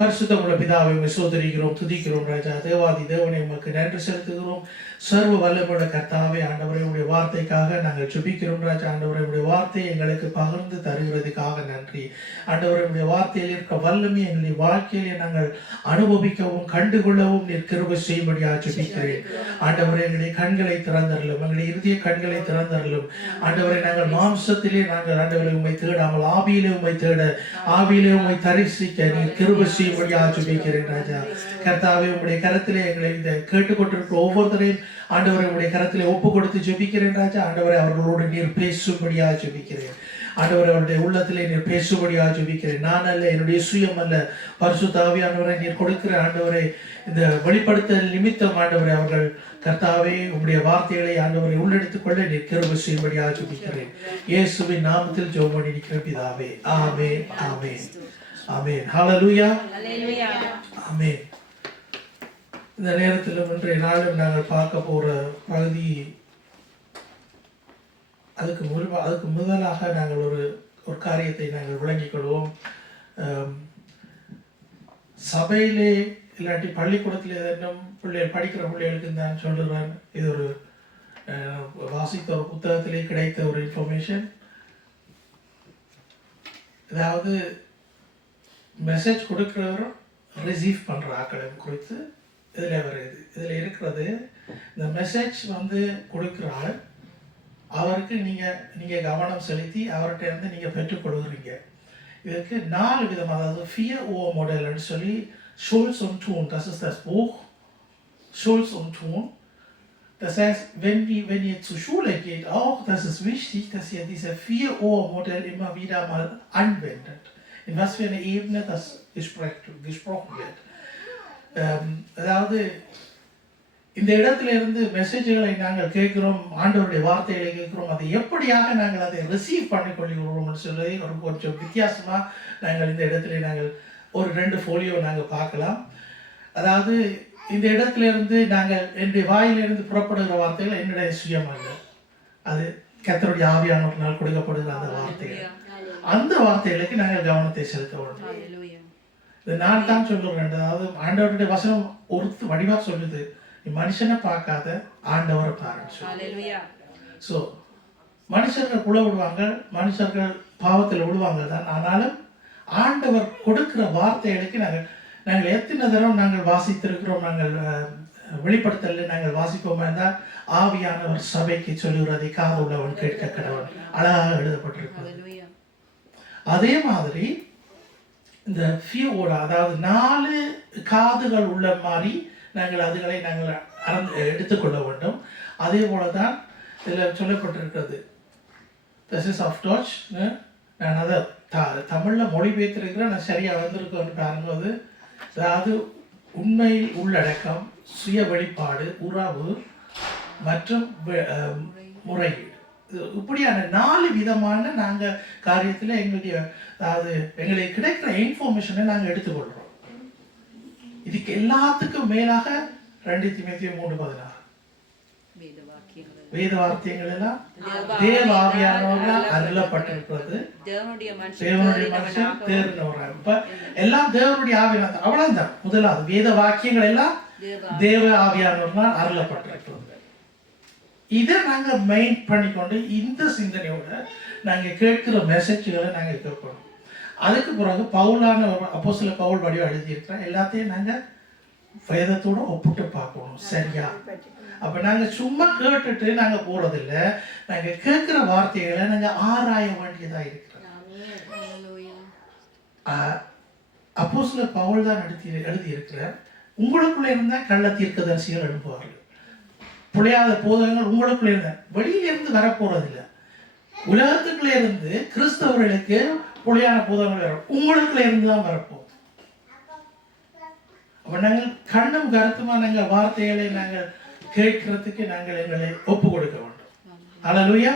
பரிசுத்தமுள்ள பிதாவை உம்மை சோதரிக்கிறோம், துதிக்கிறோம் ராஜா. தேவாதி தேவனை உமக்கு நன்றி செலுத்துகிறோம். சர்வ வல்லமுள்ள கர்த்தாவே, ஆண்டவரே உடைய வார்த்தைக்காக நாங்கள் ஜெபிக்கிறோம் ராஜா. ஆண்டவரே உடைய வார்த்தையை எங்களுக்கு பகிர்ந்து தருகிறதுக்காக நன்றி. ஆண்டவரே உடைய வார்த்தையில் இருக்க வல்லமை எங்களுடைய வாழ்க்கையிலே நாங்கள் அனுபவிக்கவும் கண்டுகொள்ளவும் நீர் கிருபை செய்யும்படியாக ஜெபிக்கிறேன். ஆண்டவரே எங்களுடைய கண்களை திறந்தருளும், எங்களுடைய இறுதிய கண்களை திறந்தருளும். ஆண்டவரே நாங்கள் மாம்சத்திலே நாங்கள் ஆண்டவரை உம்மை தேடாமல் ஆவியிலே உம்மை தேட, ஆவியிலே உம்மை தரிசிக்க நீர் கிருபை செய்யும்படியாக ஜெபிக்கிறேன் ராஜா. கர்த்தாவே உம்முடைய கரத்திலே எங்களை இதை கேட்டுக்கொண்டிருக்கிற ஒவ்வொருத்தரையும் ஆண்டவரை உடைய கரத்திலே ஒப்பு கொடுத்து ஜெபிக்கிறேன் ராஜா. ஆண்டவரை அவர்களோடு நீர் பேசும்படியாக ஜெபிக்கிறேன். ஆண்டவரை அவருடைய உள்ளத்திலே நீர் பேசும்படியாக ஜெபிக்கிறேன். நான் அல்ல, என்னுடைய சுயம் அல்ல, பரிசுத்த ஆவியானவரை நீர் கொடுக்கிற ஆண்டவரை இந்த வெளிப்படுத்தல் நிமித்தம் ஆண்டவரை அவர்கள் கர்த்தாவே உம்முடைய வார்த்தைகளை ஆண்டவரை உள்ளெடுத்துக் கொள்ள நீர் கிருபை செய்யும்படியாக ஜெபிக்கிறேன். இயேசுவின் நாமத்தில் ஜெபம் பண்ணி இருக்கிற பிதாவே, ஆமென், ஆமென், ஆமென். ஹல்லேலூயா, ஆமென். இந்த நேரத்தில் இன்றைய நாளும் நாங்கள் பார்க்க போகிற பகுதி, அதுக்கு முதலாக நாங்கள் ஒரு காரியத்தை நாங்கள் விளங்கிக் கொள்வோம். சபையிலே இல்லாட்டி பள்ளிக்கூடத்தில் ஏதேனும் பிள்ளைகள் படிக்கிற பிள்ளைகளுக்கு நான் சொல்லுறேன். இது ஒரு வாசித்த ஒரு புத்தகத்திலே கிடைத்த ஒரு இன்ஃபர்மேஷன். அதாவது மெசேஜ் கொடுக்குறவரும் ரிசீவ் பண்ணுற ஆக்களை குறித்து இதில் வருது. இதில் இருக்கிறது, இந்த மெசேஜ் கொடுக்குற ஆள் அவருக்கு நீங்கள் கவனம் செலுத்தி அவர்கிட்ட இருந்து நீங்கள் பெற்றுக்கொள்கிறீங்க. இதுக்கு 4 விதமாக, அதாவது 4 Modellன்னு சொல்லி Schulz und Thun, das ist das Buch Schulz und Thun. Das heißt, wenn ihr zur Schule geht auch, das ist wichtig, dass ihr diese 4 Modell immer wieder mal anwendet. In was für eine Ebene das gesprochen wird. அதாவது இந்த இடத்துல இருந்து மெசேஜ்களை நாங்கள் கேட்குறோம், ஆண்டவருடைய வார்த்தைகளை கேட்குறோம், அதை எப்படியாக நாங்கள் அதை ரிசீவ் பண்ணிக்கொள்கிறோம்னு சொல்லி கொஞ்சம் வித்தியாசமாக நாங்கள் இந்த இடத்துல நாங்கள் ஒரு 2 ஃபோலியோ நாங்கள் பார்க்கலாம். அதாவது இந்த இடத்துல இருந்து நாங்கள் என்னுடைய வாயிலிருந்து புறப்படுகிற வார்த்தைகள் என்னுடைய சுயம் அல்ல, அது கர்த்தருடைய ஆவியானவர்களால் கொடுக்கப்படுகிற அந்த வார்த்தைகள். அந்த வார்த்தைகளுக்கு நாங்கள் கவனத்தை செலுத்த வேண்டும். நான் தான் சொல்லுறேன், அதாவது ஆண்டவருடைய வசனம் ஒரு வடிவாக சொல்லுது, நீ மனுஷனை பார்க்காத ஆண்டவரை பாருன்னு. ஸோ மனுஷர்கள் புல விடுவாங்க, மனுஷர்கள் பாவத்தில் விடுவாங்க தான். ஆனாலும் ஆண்டவர் கொடுக்கிற வார்த்தைகளுக்கு நாங்கள் எத்தனை தடவை நாங்கள் வாசித்திருக்கிறோம். நாங்கள் வெளிப்படுத்தல நாங்கள் வாசிப்போமா இருந்தால், ஆவியானவர் சபைக்கு சொல்லுகிறதை காது உள்ளவன் கேட்க கடவன், அழகாக எழுதப்பட்டிருக்கிறது. அதே மாதிரி இந்த ஃபியோட, அதாவது 4 காதுகள் உள்ள மாதிரி நாங்கள் அதுகளை எடுத்துக்கொள்ள வேண்டும். அதே போல தான் இதில் சொல்லப்பட்டிருக்கிறது. This is of touch. நான் அதை தமிழில் மொழிபெயர்த்திருக்கிறேன், நான் சரியாக வந்திருக்கேன்னு பாருங்க. அதாவது உண்மையில் உள்ளடக்கம், சுய வெளிப்பாடு, உறவு மற்றும் முறையீடு, இப்படியான 4 விதமான நாங்கள் காரியத்தில் எங்களுடைய, அதாவது எங்களுக்கு கிடைக்கிற இன்ஃபர்மேஷனை நாங்கள் எடுத்துக்கொள்கிறோம். இதுக்கு எல்லாத்துக்கும் மேலாக 2 தீமோத்தேயு 3:16 வேத வார்த்தைகள் எல்லாம் தேவ ஆவியானவரால் அருளப்பட்டிருக்கிறது. தேவனுடைய மனுஷன் தேர்ந்தவராக, இப்ப எல்லாம் தேவனுடைய ஆவியானவர், அவ்வளவுதான். முதலாவது வேத வாக்கியங்கள் எல்லாம் தேவ ஆவியானவரால் அருளப்பட்டிருக்கிறது. இதை நாங்கள் மெயின் பண்ணிக்கொண்டு இந்த சிந்தனையோட நாங்கள் கேட்கிற மெசேஜ்களை நாங்கள் கேட்கணும். அதுக்கு பிறகு பவுலான அப்போஸ்தலர் பவுல் வடிவம் எழுதியிருக்கிறோம், எல்லாத்தையும் நாங்கள் வேதத்தோடு ஒப்பிட்டு பார்க்கணும். சரியா? அப்போ நாங்கள் சும்மா கேட்டுட்டு நாங்கள் போகிறதில்லை, நாங்கள் கேட்குற வார்த்தைகளை நாங்கள் ஆராய வேண்டியதாக இருக்கிறோம். அப்போஸ்தலர் பவுல் தான் எழுதியிருக்கிறார், உங்களுக்குள்ளே இருந்தால் கள்ள தீர்க்கதரிசிகள் எழுப்புவார்கள், புழையாத போதகங்கள் உங்களுக்குள்ளே இருந்தால், வெளியிலிருந்து வரப்போறதில்லை. உலகத்துக்குள்ளே இருந்து கிறிஸ்தவர்களுக்கு புழையான போதகங்கள் வரும், உங்களுக்குள்ளே இருந்து தான் வரப்போம். அப்போ நாங்கள் கண்ணும் கருத்துமா நாங்கள் வார்த்தைகளை நாங்கள் கேட்கறதுக்கு நாங்கள் எங்களை ஒப்பு கொடுக்க வேண்டும். அல்லேலூயா.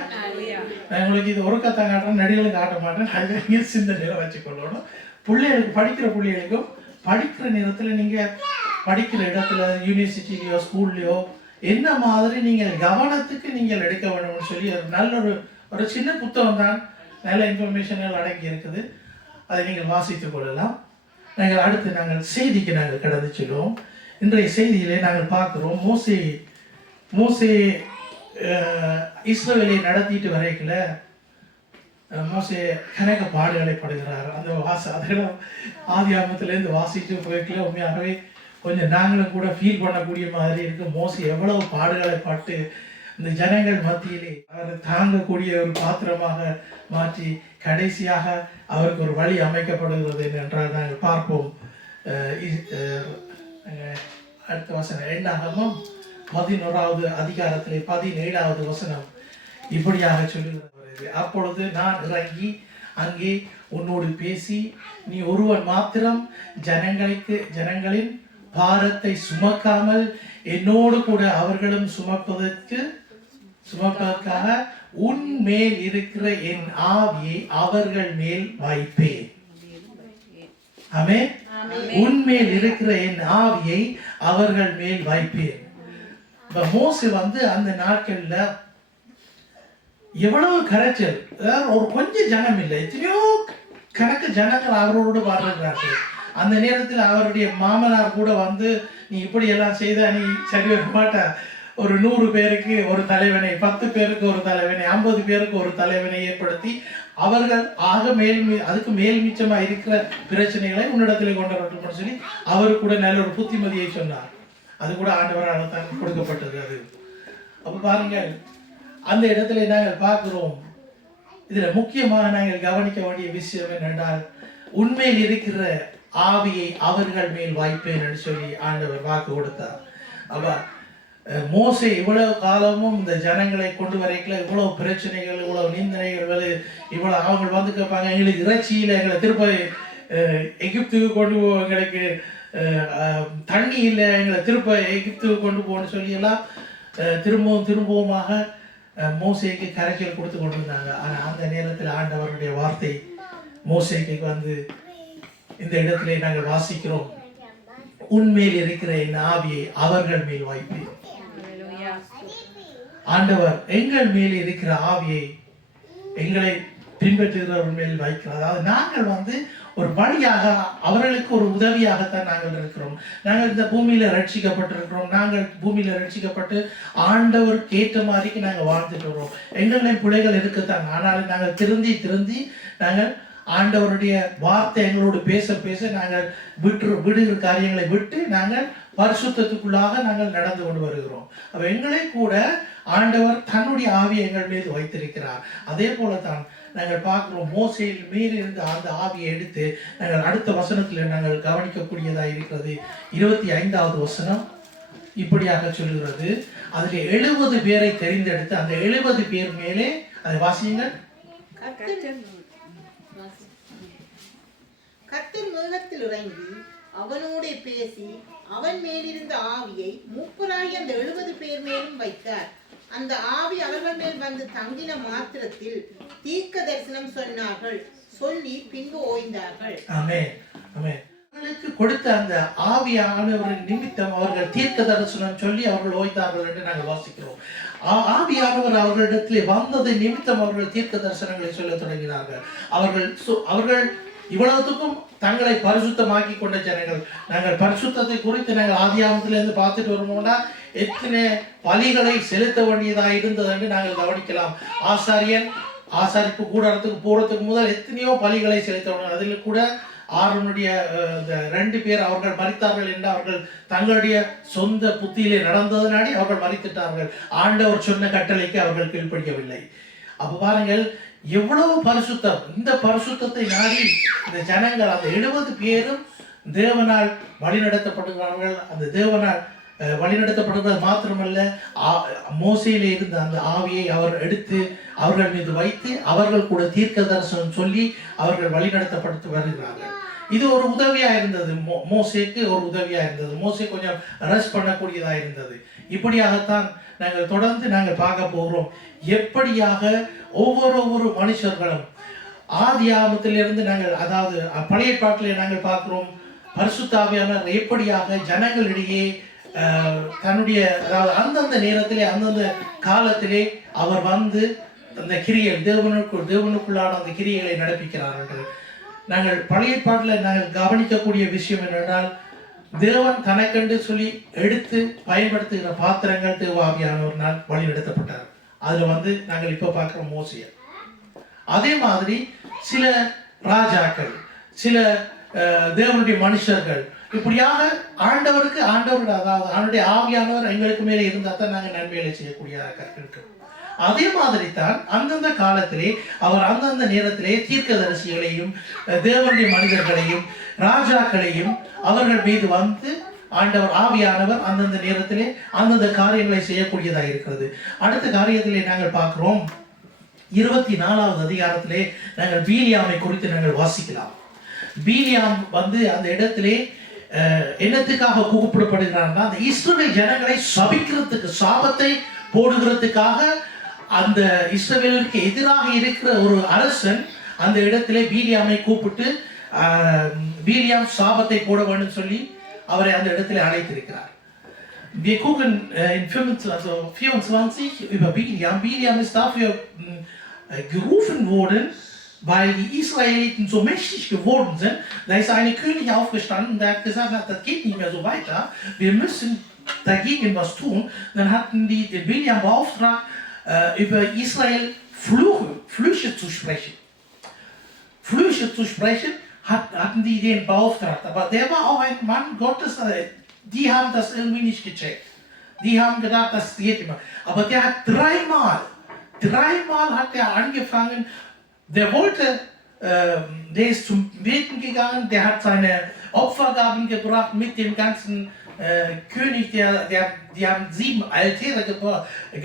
நான் உங்களுக்கு இது ஒரு கதை காட்டுறேன், நடிகளுக்கு காட்ட மாட்டேன், நாங்கள் சிந்தனையில வச்சுக்கொள்ளணும். பிள்ளைகளுக்கு படிக்கிற பிள்ளைகளுக்கும் படிக்கிற நேரத்தில் நீங்கள் படிக்கிற இடத்துல யூனிவர்சிட்டிலையோ ஸ்கூல்லையோ என்ன மாதிரி நீங்கள் கவனத்துக்கு நீங்கள் எடுக்க வேணும்னு சொல்லி ஒரு நல்ல ஒரு சின்ன புத்தகம் தான், நல்ல இன்ஃபர்மேஷன்கள் அடங்கி இருக்குது, அதை நீங்கள் வாசித்துக் கொள்ளலாம். நாங்கள் அடுத்து நாங்கள் செய்திக்கு நாங்கள் கடந்து செல்வோம். இன்றைய செய்தியிலே நாங்கள் பார்க்குறோம், மோசே இஸ்ரவேலை நடத்திட்டு வரைக்கல மோசே கனக பாடுகளை படுகிறார். அந்த அதெல்லாம் ஆதி ஆரம்பத்திலேருந்து வாசிட்டு போய்க்கல உண்மையாகவே கொஞ்சம் நாங்களும் கூட ஃபீல் பண்ணக்கூடிய மாதிரி இருக்கு. மோசே எவ்வளவு பாடுகளை பட்டு இந்த ஜனங்கள் மத்தியிலே அவரை தாங்கக்கூடிய ஒரு பாத்திரமாக மாற்றி கடைசியாக அவருக்கு ஒரு வழி அமைக்கப்படுகிறது என்றால் நாங்கள் பார்ப்போம். அடுத்த வசனம் எண்ணாகமம் 11வது அதிகாரத்திலே 17வது வசனம் இப்படியாக சொல்லுகிறது. அப்பொழுது நான் இறங்கி அங்கே உன்னோடு பேசி, நீ ஒருவன் மாத்திரம் ஜனங்களின் பாரத்தை சுமக்காமல் என்னோடு கூட அவர்களும் சுமப்பதற்காக உன் மேல் இருக்கிற என் ஆவியை அவர்கள் மேல் வைப்பேன். ஆமென். உன்மேல் இருக்கிற என் ஆவியை அவர்கள் மேல் வைப்பேன். மோசே அந்த நாட்கள்ல எவ்வளவு கரைச்சல், ஒரு கொஞ்சம் ஜனம் இல்லை, எத்தனையோ கணக்கு ஜனங்கள் அவரோடு வாழ்கிறார்கள். அந்த நேரத்தில் அவருடைய மாமனார் கூட நீ இப்படி எல்லாம் செய்தா நீ சரி வர மாட்டா, ஒரு 100 பேருக்கு ஒரு தலைவனை, 10 பேருக்கு ஒரு தலைவனை, 50 பேருக்கு ஒரு தலைவனை ஏற்படுத்தி அவர்கள் அதுக்கு மேல் மிச்சமா இருக்கிற பிரச்சனைகளை உன்னிடத்தில் கொண்டு வரட்டும் சொல்லி அவர் கூட நல்ல ஒரு புத்திமதியை சொன்னார். அது கூட ஆண்டவரால் தான் கொடுக்கப்பட்டது. அது அப்ப பாருங்கள், அந்த இடத்துல நாங்கள் பார்க்கிறோம். இதுல முக்கியமாக நாங்கள் கவனிக்க வேண்டிய விஷயம் என்னென்றால், உண்மையில் இருக்கிற ஆவியை அவர்கள் மேல் வைப்பேன் என்று சொல்லி ஆண்டவர் வாக்கு கொடுத்தார். அப்ப மோசே இவ்வளவு காலமும் இந்த ஜனங்களை கொண்டு வரைக்கல, இவ்வளவு பிரச்சனைகள், இவ்வளவு நிந்தனைகள், இவ்வளவு அவங்க கேட்பாங்க, எங்களுக்கு இறைச்சியில் எங்களை திருப்ப எகிப்துக்கு கொண்டு போ, எங்களுக்கு தண்ணி இல்லை, எங்களை திருப்ப எகிப்துக்கு கொண்டு போன்னு சொல்லி எல்லாம் திரும்பவுமாக மோசேக்கு கரைச்சல் கொடுத்து கொண்டு இருந்தாங்க. ஆனால் அந்த நேரத்தில் ஆண்டவருடைய வார்த்தை மோசேக்கு இந்த இடத்திலே நாங்கள் வாசிக்கிறோம், உன்மேல் இருக்கிற என் ஆவியை அவர்கள் மேல் வைப்பேன். ஆண்டவர் எங்கள் மேல் இருக்கிற ஆவியை எங்களை பின்பற்றுகிறவர்கள் மேல் வைக்கிறார். அதாவது நாங்கள் ஒரு வழியாக அவர்களுக்கு ஒரு உதவியாகத்தான் நாங்கள் இருக்கிறோம். நாங்கள் இந்த பூமியில ரட்சிக்கப்பட்டிருக்கிறோம். நாங்கள் பூமியில ரட்சிக்கப்பட்டு ஆண்டவருக்கு ஏற்ற மாதிரிக்கு நாங்கள் வாழ்ந்துட்டு வரோம். எங்களின் பிள்ளைகள் இருக்கத்தான். ஆனாலும் நாங்கள் திருந்தி நாங்கள் ஆண்டவருடைய வார்த்தை எங்களோடு பேச நாங்கள் விடுகிற காரியங்களை விட்டு நாங்கள் பரிசுத்தத்துக்குள்ளாக நாங்கள் நடந்து கொண்டு வருகிறோம். அப்ப எங்களை கூட ஆண்டவர் தன்னுடைய ஆவியை எங்கள் மீது வைத்திருக்கிறார். அதே போலதான் நாங்கள் பார்க்கிறோம், மோசேயில் மீறி இருந்த அந்த ஆவியை எடுத்து நாங்கள் அடுத்த வசனத்தில் நாங்கள் கவனிக்கக்கூடியதாக இருக்கிறது. 25வது வசனம் இப்படியாக சொல்லுகிறது, அதில் 70 பேரை தெரிந்தெடுத்து அந்த 70 பேர் மேலே அதை வாசியுங்கள். கர்த்தர் மேகத்தில் இறங்கி அவனோட பேசி அவன் மேலிருந்த ஆவியை மூப்பராகி அந்த 70 பேர் மேலும் வைத்தார். அந்த ஆவி அவர்கள் மேல் தங்கின மாத்திரத்தில் தீர்க்க தரிசனம் சொன்னார்கள், சொல்லி பின்பு ஓய்ந்தார்கள். ஆமென், ஆமென். அவர்களுக்கு கொடுத்த அந்த ஆவியானவரின் நிமித்தம் அவர்கள் தீர்க்க தரிசனம் சொல்லி அவர்கள் ஓய்ந்தார்கள் என்று நாங்கள் வாசிக்கிறோம். ஆவியானவர் அவர்களிடத்திலே வந்தது நிமித்தம் அவர்கள் தீர்க்க தரிசனங்களை சொல்ல தொடங்கினார்கள். அவர்கள் இவ்வளவுக்கும் தங்களை பரிசுத்தமாக்கி கொண்ட ஜனங்கள். நாங்கள் பரிசுத்தத்தை குறித்து நாங்கள் ஆதியாகமத்திலிருந்து பார்த்துட்டு வருவோம்னா எத்தனை பலிகளை செலுத்த வேண்டியதாக இருந்தது என்று நாங்கள் கவனிக்கலாம். ஆசாரிப்பு கூடாரத்துக்கு போறதுக்கு முதல் எத்தனையோ பலிகளை செலுத்த வேண்டும். அதில் கூட ஆரோனுடைய 2 பேர் அவர்கள் மரித்தார்கள் என்று அவர்கள் தங்களுடைய சொந்த புத்தியிலே நடந்ததனாடி அவர்கள் மரித்துட்டார்கள். ஆண்டவர் சொன்ன கட்டளைக்கு அவர்கள் கீழ்ப்படியவில்லை. அப்ப பாருங்கள் எவ்வளவு பரிசுத்தம். இந்த பரிசுத்தத்தை நாடி இந்த ஜனங்கள் அந்த 70 பேரும் தேவனால் வழிநடத்தப்படுகிறார்கள். அந்த தேவனால் வழிநடத்தப்படுவது மாத்திரமல்ல, மோசேயிலே இருந்த அந்த ஆவியை அவர் எடுத்து அவர்கள் மீது வைத்து அவர்கள் கூட தீர்க்க தரிசனம் சொல்லி அவர்கள் வழிநடத்தப்பட்டு வருகிறார்கள். இது ஒரு உதவியா இருந்தது, மோசேக்கு ஒரு உதவியா இருந்தது. மோசே கொஞ்சம் ரெஸ்ட் பண்ணக்கூடியதா இருந்தது. இப்படியாகத்தான் நாங்கள் தொடர்ந்து நாங்கள் பார்க்க போகிறோம். எப்படியாக ஒவ்வொரு மனுஷர்களும் ஆதி ஆகமத்திலிருந்து நாங்கள், அதாவது பழைய பாட்டிலே நாங்கள் பார்க்கிறோம், பரிசுத்த ஆவியானவர் எப்படியாக ஜனங்களிடையே தன்னுடைய, அதாவது அந்தந்த நேரத்திலே அந்தந்த காலத்திலே அவர் அந்த கிரியை தேவனுக்குள்ளான அந்த கிரியைகளை நடப்பிக்கிறார்கள். நாங்கள் பழைய பாட்டில் நாங்கள் கவனிக்கக்கூடிய விஷயம் என்னென்றால் தேவன் தனக்கென்று சொல்லி எடுத்து பயன்படுத்துகிற பாத்திரங்கள் தேவாவியானவர்னால் வழி நடத்தப்பட்டார். அதில் நாங்கள் இப்போ பார்க்குற மோசையை, அதே மாதிரி சில ராஜாக்கள், சில தேவனுடைய மனுஷர்கள், இப்படியாக ஆண்டவர் அதாவது அவனுடைய ஆவியானவர் எங்களுக்கு மேலே இருந்தால் தான் நாங்கள் நன்மைகளை செய்யக்கூடியதாக இருக்கிறோம். அதே மாதிரி தான் அந்தந்த காலத்திலே அவர் அந்தந்த நேரத்திலே தீர்க்கதரிசிகளையும் தேவனுடைய மனிதர்களையும் ராஜாக்களையும் அவர்கள் மீது ஆண்டவர் ஆவியானவர் அந்தந்த நேரத்திலே அந்தந்த காரியங்களை செய்யக்கூடியதாக இருக்கிறது. அடுத்த காரியத்திலே நாங்கள் பார்க்கிறோம், 24வது அதிகாரத்திலே நாங்கள் பீலியாமை குறித்து நாங்கள் வாசிக்கலாம். பீலியாம் அந்த இடத்திலே என்னத்துக்காக கூப்பிடப்படுகிறார்னா, அந்த இஸ்ரவேல் ஜனங்களை சபிக்கிறதுக்கு, சாபத்தை போடுகிறதுக்காக அந்த இஸ்ரவேலுக்கு எதிராக இருக்கிற ஒரு அரசன் அந்த இடத்திலே பீலியாமை கூப்பிட்டு பீலியாம் சாபத்தை போட வேண்டும் சொல்லி அவரை அந்த இடத்திலே அழைத்திருக்கிறார். Wir gucken in 24 über Biliam. Biliam ist dafür gerufen worden, weil die Israeliten so mächtig geworden sind. Da ist eine König aufgestanden, der hat gesagt, das geht nicht mehr so weiter, wir müssen dagegen was tun. Dann hatten die den Biliam beauftragt, über Israel Flüche zu sprechen. Flüche zu sprechen, hatten die den beauftragt. Aber der war auch ein Mann Gottes, die haben das irgendwie nicht gecheckt. Die haben gedacht, das geht immer. Aber der hat dreimal hat er angefangen, der ist zum Beten gegangen, der hat seine Opfergaben gebracht mit dem ganzen König, die haben 7 Altäre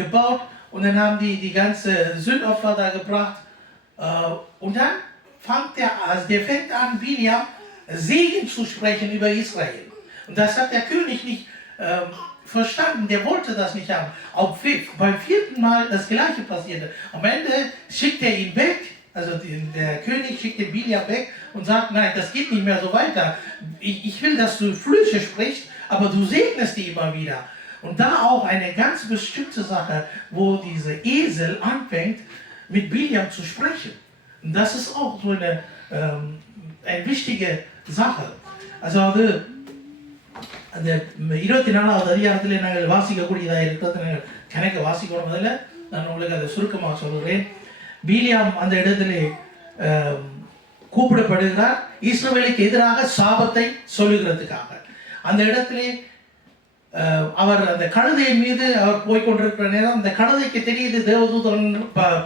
gebaut und dann haben die ganze Sündopfer da gebracht. Und dann fängt an, Biliam Segen zu sprechen über Israel. Und das hat der König nicht verstanden, der wollte das nicht haben. Auch beim 4. Mal das Gleiche passierte. Am Ende schickt er ihn weg, also der König schickt den Biliam weg und sagt, nein, das geht nicht mehr so weiter. Ich will, dass du Flüche sprichst, aber du segnest die immer wieder. Und da auch eine ganz bestimmte Sache, wo dieser Esel anfängt, mit Biliam zu sprechen. Und das ist auch so eine wichtige Sache. Also அந்த 24வது அதிகாரத்திலே நாங்கள் வாசிக்கக்கூடியதாக இருக்கிறது. நாங்கள் கணக்க வாசிக்கணும். முதல்ல நான் உங்களுக்கு அதை சுருக்கமாக சொல்கிறேன். பீலியாம் அந்த இடத்திலே கூப்பிடப்படுகிறார் இஸ்ரவேலுக்கு எதிராக சாபத்தை சொல்லுகிறதுக்காக. அந்த இடத்திலே அவர் அந்த கழுதையின் மீது அவர் போய்கொண்டிருக்கிற நேரம் அந்த கழுதைக்கு தெரியுது தேவதூதன்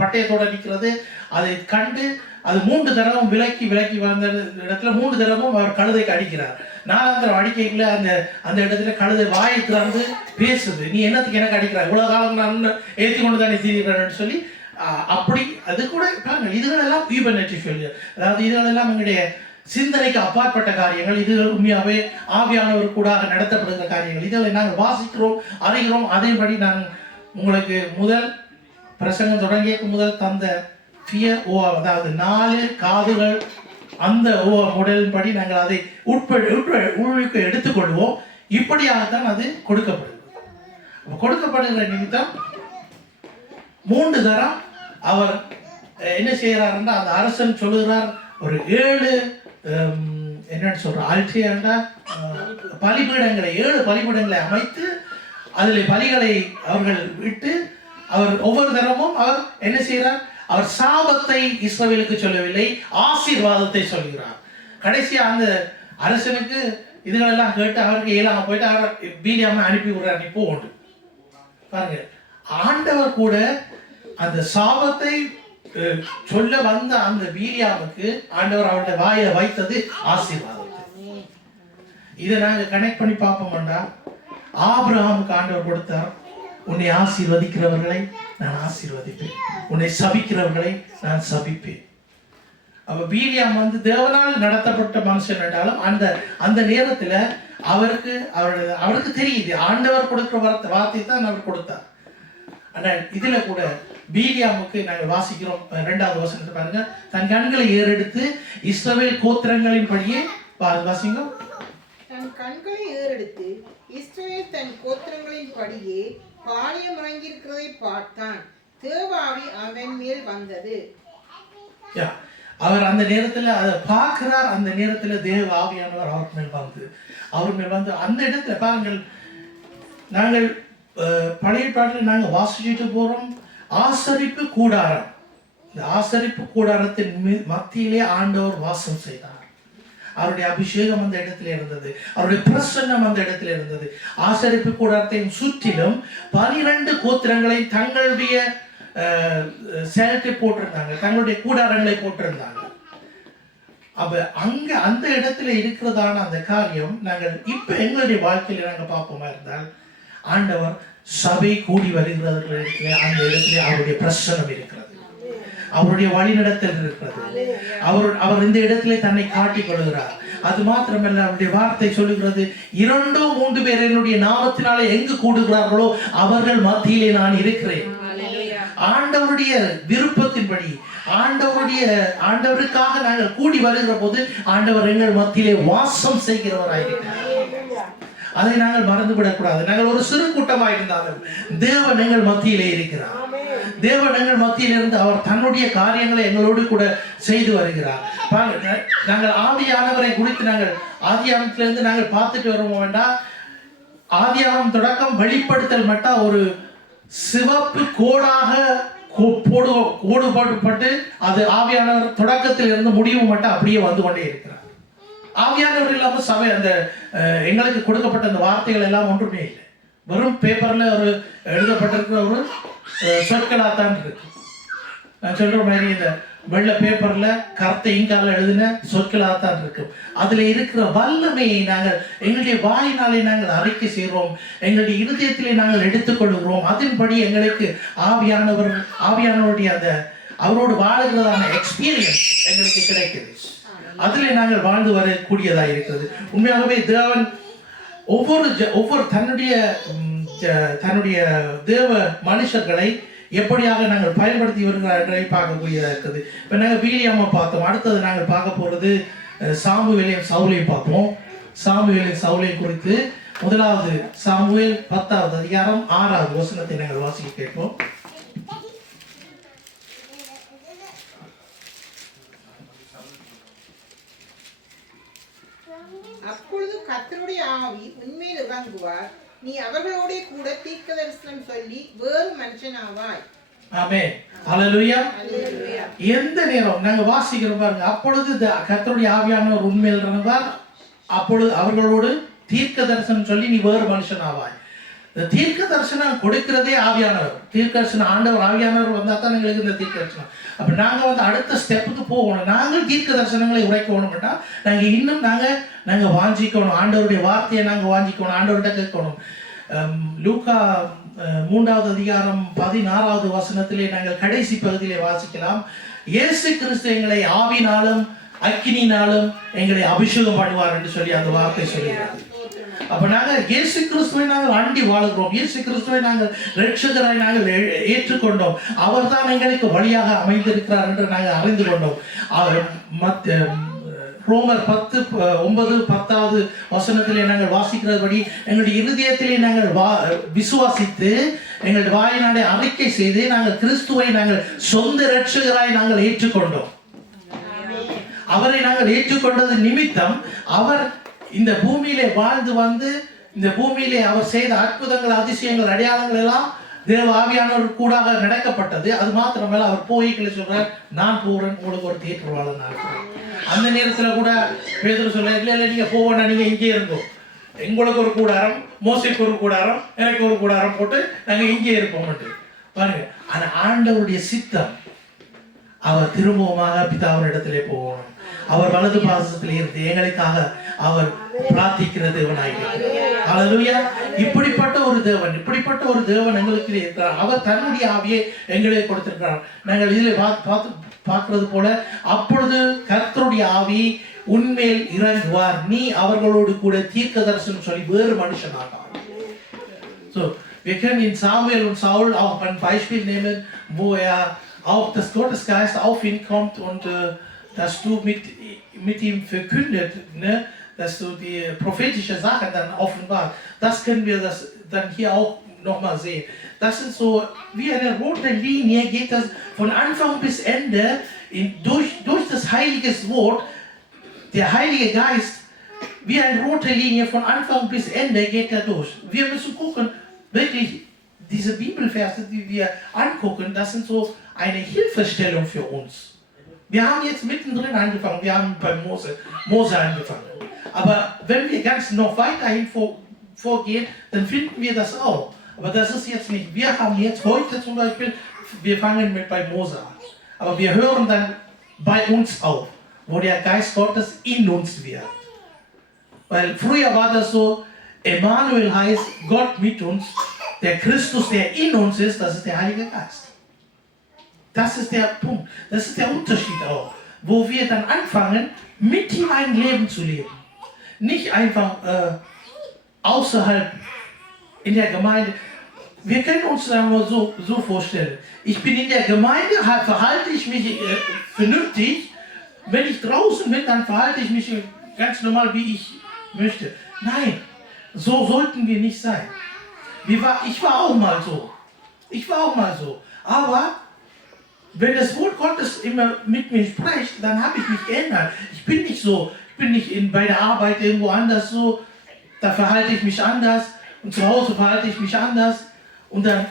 பட்டயத்தோடு நிற்கிறது. அதை கண்டு அது 3 தடவை விலக்கி வந்த இடத்துல 3 தடவும் அவர் கழுதைக்கு அடிக்கிறார். 4ஆம் தடவை அடிக்கல அந்த இடத்துல கழுதை வாயை திறந்து பேசுது, நீ என்னத்துக்கு எனக்கு அடிக்கிறார், இவ்வளவு காலம் நான் ஏற்றி கொண்டு தானே தீர்க்கிறேன்னு சொல்லி. அப்படி அது கூட பாருங்கள், இதுகளெல்லாம் ஈபனேட்டிவ் ஃபெயிலியர், அதாவது இதுகளெல்லாம் எங்களுடைய சிந்தனைக்கு அப்பாற்பட்ட காரியங்கள். இதுகள் உண்மையாகவே ஆவியானவர் கூட நடத்தப்படுகிற காரியங்கள். இதை நாங்கள் வாசிக்கிறோம், அறிகிறோம். அதேபடி நான் உங்களுக்கு முதல் பிரசங்கம் தொடங்கியக்கு முதல் தந்த அதாவது 4 காதுகள் அந்த முடலின்படி நாங்கள் அதை உள்வுக்கு எடுத்துக்கொள்வோம். இப்படியாகத்தான் அது கொடுக்கப்படுகிற நிமித்தம் 3 தரம் அவர் என்ன செய்கிறாருன்னா, அந்த அரசன் சொல்லுகிறார், ஒரு 7 என்னன்னு சொல்ற ஆல்டியாண்டா பலிபீடங்களை 7 பலிபீடங்களை அமைத்து அதில் பலிகளை அவர்கள் விட்டு அவர் ஒவ்வொரு தரமும் அவர் என்ன செய்கிறார், அவர் சாபத்தை இஸ்ரவேலுக்கு சொல்லவில்லை, ஆசீர்வாதத்தை சொல்கிறார். கடைசியா அந்த அரசனுக்கு இதுகளெல்லாம் கேட்டு அவருக்கு ஏலாம போயிட்டு அவர் பீலியாம அனுப்பி விடுறார், நீ போண்டு. பாருங்க, ஆண்டவர் கூட அந்த சாபத்தை சொல்ல வந்த அந்த பீலியாமுக்கு ஆண்டவர் அவருடைய வாயில வைத்தது ஆசீர்வாதத்தை. இதை நாங்க கனெக்ட் பண்ணி பார்ப்போம்டா. ஆபிரகாமுக்கு ஆண்டவர் கொடுத்தார், உன்னை ஆசீர்வதிக்கிறவர்களை நான் ஆசீர்வதிப்பேன், உன்னை சபிக்கிறவர்களை நான் சபிப்பேன். அப்ப பீலியாம் தேவனால் நடத்தப்பட்ட மனுஷன் என்றாலும் அந்த நேரத்துல அவருக்கு தெரியுது ஆண்டவர் கொடுக்கிற வார்த்தை தான் அவர் கொடுத்தார். ஆனால் இதுல கூட பீலியாமுக்கு நாங்கள் வாசிக்கிறோம் 2வது வசனத்தை பாருங்க. தன் கண்களை ஏறெடுத்து இஸ்ரவேல் கோத்திரங்களின் படியே வாசிங்க. தன் கண்களை ஏறெடுத்து இஸ்ரவேல் தன் கோத்திரங்களின் படியே பாளையம் இறங்கியிருக்கிறதை பார்த்தான், தேவாவி அவன் மேல் வந்தது. அவர் அந்த நேரத்தில் அதை பார்க்கிறார். அந்த நேரத்தில் தேவ ஆவியானவர் அவர் மேல் வந்து அந்த இடத்துல பாருங்கள், நாங்கள் பழைய பாட்டில் நாங்கள் வாசிச்சுட்டு போகிறோம். ஆசரிப்பு கூடாரம், இந்த ஆசரிப்பு கூடாரத்தின் மத்தியிலே ஆண்டவர் வாசம் செய்தார். அவருடைய அபிஷேகம் அந்த இடத்துல இருந்தது, அவருடைய பிரசன்னம் அந்த இடத்துல இருந்தது. ஆசரிப்பு கூடாரத்தையும் சுற்றிலும் 12 கோத்திரங்களை தங்களுடைய சேலத்தை போட்டிருந்தாங்க, தங்களுடைய கூடாரங்களை போட்டிருந்தாங்க. அப்ப அங்க அந்த இடத்துல இருக்கிறதான அந்த காரியம் நாங்கள் இப்ப எங்களுடைய வாழ்க்கையில நாங்கள் பார்ப்போமா இருந்தால், ஆண்டவர் சபை கூடி வருகிறவர்களுக்கு அந்த இடத்துல அவருடைய பிரசன்னம் இருக்கிறது, அவருடைய வழிநடத்தல் இருக்கிறது. அவர் இந்த இடத்திலே தன்னை காட்டிக் கொள்கிறார். அது மாத்திரமல்ல, அவருடைய வார்த்தை சொல்லுகிறது, 2-3 பேர் என்னுடைய நாமத்தினாலே எங்கு கூடுகிறார்களோ அவர்கள் மத்தியிலே நான் இருக்கிறேன். ஆண்டவருடைய விருப்பத்தின்படி, ஆண்டவருக்காக நாங்கள் கூடி வருகிற போது ஆண்டவர் எங்கள் மத்தியிலே வாசம் செய்கிறவராயிருக்கிறார். அதை நாங்கள் மறந்துவிடக்கூடாது. நாங்கள் ஒரு சிறு கூட்டமாக இருந்தாலும் தேவன் எங்கள் மத்தியிலே இருக்கிறார். தேவன் எங்கள் மத்தியில் இருந்து அவர் தன்னுடைய காரியங்களை எங்களோடு கூட செய்து வருகிறார். நாங்கள் ஆவியானவரை குறித்து நாங்கள் ஆதியாகமத்திலிருந்து நாங்கள் பார்த்துட்டு வருவோம் வேண்டாம். ஆதியாகமம் தொடக்கம் வெளிப்படுத்தல் மட்டும் ஒரு சிவப்பு கோடாக கோடு போட்டுப்பட்டு அது ஆவியானவர் தொடக்கத்தில் இருந்து முடிவு மட்டும் அப்படியே வந்து கொண்டே இருக்கிறார். ஆவியானவர் இல்லாமல் சபை அந்த எங்களுக்கு கொடுக்கப்பட்ட அந்த வார்த்தைகள் எல்லாம் ஒன்றுமே இல்லை. வெறும் பேப்பர்ல ஒரு எழுதப்பட்டிருக்கிற ஒரு சொற்களாத்தான் இருக்கு. நான் சொல்ற மாதிரி இந்த வெள்ளை பேப்பர்ல கருத்தை இங்கால எழுதின சொற்களாத்தான் இருக்கும். அதுல இருக்கிற வல்லமையை நாங்கள் எங்களுடைய வாயினாலே நாங்கள் அறிக்கை செய்கிறோம், எங்களுடைய இருதயத்திலே நாங்கள் எடுத்துக்கொள்கிறோம். அதன்படி எங்களுக்கு ஆவியானவருடைய அந்த அவரோடு வாழுகிறதான எக்ஸ்பீரியன்ஸ் எங்களுக்கு கிடைக்குது. அதிலே நாங்கள் வாழ்ந்து வரக்கூடியதாக இருக்கிறது. உண்மையாகவே தேவன் ஒவ்வொரு தன்னுடைய தேவ மனுஷர்களை எப்படியாக நாங்கள் பயன்படுத்தி வருகிறார்களை பார்க்கக்கூடியதாக இருக்குது. இப்போ நாங்கள் பிலியாமை பார்த்தோம். அடுத்தது நாங்கள் பார்க்க போகிறது சாமுவேலையும் சவுலையும் பார்ப்போம். சாமுவேலையும் சவுலையும் குறித்து 1 சாமுவேல் 10வது அதிகாரம் 6வது வசனத்தை நாங்கள் வாசிக்க கேட்போம். அப்பொழுது கர்த்தருடைய ஆவி உன்மேல் இறங்குவார், நீ அவர்களோட கூட தீர்க்கதரிசனம் சொல்லி வேறு மனுஷனாவாய். ஆமென். ஹல்லேலூயா. எந்த நேரம் நாங்க வாசிக்கிறோம் பாருங்க, அப்பொழுது கர்த்தருடைய ஆவியானவர் உன்மேல் இறங்குவார், அப்பொழுது அவர்களோடு தீர்க்க தரிசனம் சொல்லி நீ வேறு மனுஷனாவாய். இந்த தீர்க்க தரிசனம் கொடுக்கிறதே ஆவியானவர். தீர்க்க தரிசனம் ஆண்டவர் ஆவியானவர் வந்தா தான் எங்களுக்கு இந்த தீர்க்க தரிசனம். அப்ப நாங்க அடுத்த ஸ்டெப்புக்கு போகணும். நாங்கள் தீர்க்க தரிசனங்களை உரைக்கணும்னா நாங்க இன்னும் நாங்க வாஞ்சிக்கணும். ஆண்டவருடைய வார்த்தையை நாங்க வாஞ்சிக்கணும், ஆண்டவர்கிட்ட கேட்கணும். லூக்கா 3வது அதிகாரம் 16வது வசனத்திலே நாங்கள் கடைசி பகுதியிலே வாசிக்கலாம். இயேசு கிறிஸ்து எங்களை ஆவினாலும் அக்கினினாலும் எங்களை அபிஷேகம் பண்ணுவார் என்று சொல்லி அந்த வார்த்தை சொல்கிறார். அப்ப நாங்கள் இயேசு கிறிஸ்துவை நாங்கள் அண்டி வாழுகிறோம். இயேசு கிறிஸ்துவை நாங்கள் இரட்சகராய் நாங்கள் ஏற்றுக்கொண்டோம். அவர் தான் எங்களுக்கு வழியாக அமைந்திருக்கிறார் என்று நாங்கள் அறிந்து கொண்டோம். ரோமர் 10:9-10வது வசனத்திலே நாங்கள் வாசிக்கிறபடி எங்களுடைய இருதயத்திலே நாங்கள் விசுவாசித்து எங்களுடைய வாயினாலே அறிக்கை செய்து நாங்கள் கிறிஸ்துவை நாங்கள் சொந்த இரட்சகராய் நாங்கள் ஏற்றுக்கொண்டோம். அவரை நாங்கள் ஏற்றுக்கொண்டது நிமித்தம் அவர் இந்த பூமியிலே வாழ்ந்து வந்து இந்த பூமியிலே அவர் செய்த அற்புதங்கள், அதிசயங்கள், அடையாளங்கள் எல்லாம் தேவ ஆவியானவர் கூடாக நடக்கப்பட்டது. அது மாத்திரமல்ல, அவர் போய்களை சொல்றார், நான் போறேன், உங்களுக்கு ஒரு தேற்றுவாளர் நான் இருக்கிறேன். அந்த நேரத்தில் கூட பேதுரு சொல்ல, இல்லை நீங்க போவேன்னா நீங்க இங்கே இருந்தோம், எங்களுக்கு ஒரு கூடாரம், மோசைக்கு ஒரு கூடாரம், எனக்கு ஒரு கூடாரம் போட்டு நாங்க இங்கே இருப்போம் பாருங்க. ஆனா ஆண்டவருடைய சித்தம் அவர் திரும்பவுமாக பிதாவின் இடத்திலே போகணும். அவர் வலது பாசத்தில் இருந்து எங்களுக்காக அவர் பிரார்த்திக்கிற தேவனாயிருக்கிறார். ஹல்லேலூயா. இப்படிப்பட்ட ஒரு தேவன் எங்களுக்கு இருக்கிறார். அவர் தன்னுடைய ஆவியை எங்களுக்கு கொடுத்திருக்கிறார். நாங்கள் இதில் பார்க்கிறது போல, அப்பொழுது கர்த்தருடைய ஆவி உன்மேல் இறங்குவார், நீ அவர்களோடு கூட தீர்க்க தரிசனம் சொல்லி வேறு மனுஷனாக. So, wir können in Samuel und Saul auch ein Beispiel nehmen, wo auch das Gottesgeist auf ihn kommt und dass du mit ihm verkündet, ne, dass du die prophetische Sache dann offenbart. Das können wir dann hier auch nochmal sehen. Das ist so wie eine rote Linie, geht das von Anfang bis Ende durch das heilige Wort, der Heilige Geist, wie eine rote Linie von Anfang bis Ende geht er durch. Wir müssen gucken, wirklich, diese Bibelverse, die wir angucken, das sind so eine Hilfestellung für uns. Wir haben jetzt mittendrin angefangen, wir haben bei Mose angefangen. Aber wenn wir ganz noch weiterhin vorgehen, dann finden wir das auch. Aber das ist jetzt nicht, wir haben jetzt heute zum Beispiel, wir fangen bei Mose an. Aber wir hören dann bei uns auf, wo der Geist Gottes in uns wird. Weil früher war das so, Emmanuel heißt Gott mit uns, der Christus, der in uns ist, das ist der Heilige Geist. Das ist der Punkt, das ist der Unterschied auch, wo wir dann anfangen, mit ihm ein Leben zu leben. Nicht einfach außerhalb in der Gemeinde. Wir können uns das nur so vorstellen. Ich bin in der Gemeinde, verhalte ich mich vernünftig. Wenn ich draußen bin, dann verhalte ich mich ganz normal, wie ich möchte. Nein, so sollten wir nicht sein. Ich war auch mal so. Aber wenn das Wort Gottes immer mit mir spricht, dann habe ich mich geändert. Ich bin nicht bei der Arbeit irgendwo anders so, da verhalte ich mich anders und zu Hause verhalte ich mich anders und dann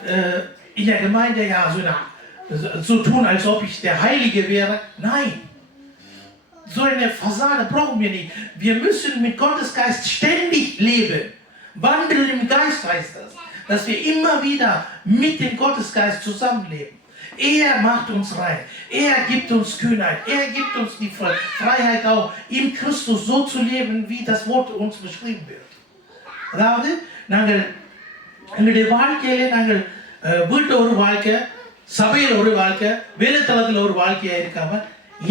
in der Gemeinde so tun, als ob ich der Heilige wäre. Nein, so eine Fassade brauchen wir nicht. Wir müssen mit Gottes Geist ständig leben. Wandeln im Geist heißt das, dass wir immer wieder mit dem Gottesgeist zusammenleben. Er macht uns rein. Er gibt uns Kühnheit. Er gibt uns die Freiheit auch, in Christus so zu leben, wie das Wort uns beschrieben wird. அதாவது எங்களுடைய வாழ்க்கையிலே நாங்கள் வீட்டில் ஒரு வாழ்க்கை, சபையில் ஒரு வாழ்க்கை, வேலைத்தளத்தில் ஒரு வாழ்க்கையாக இருக்காம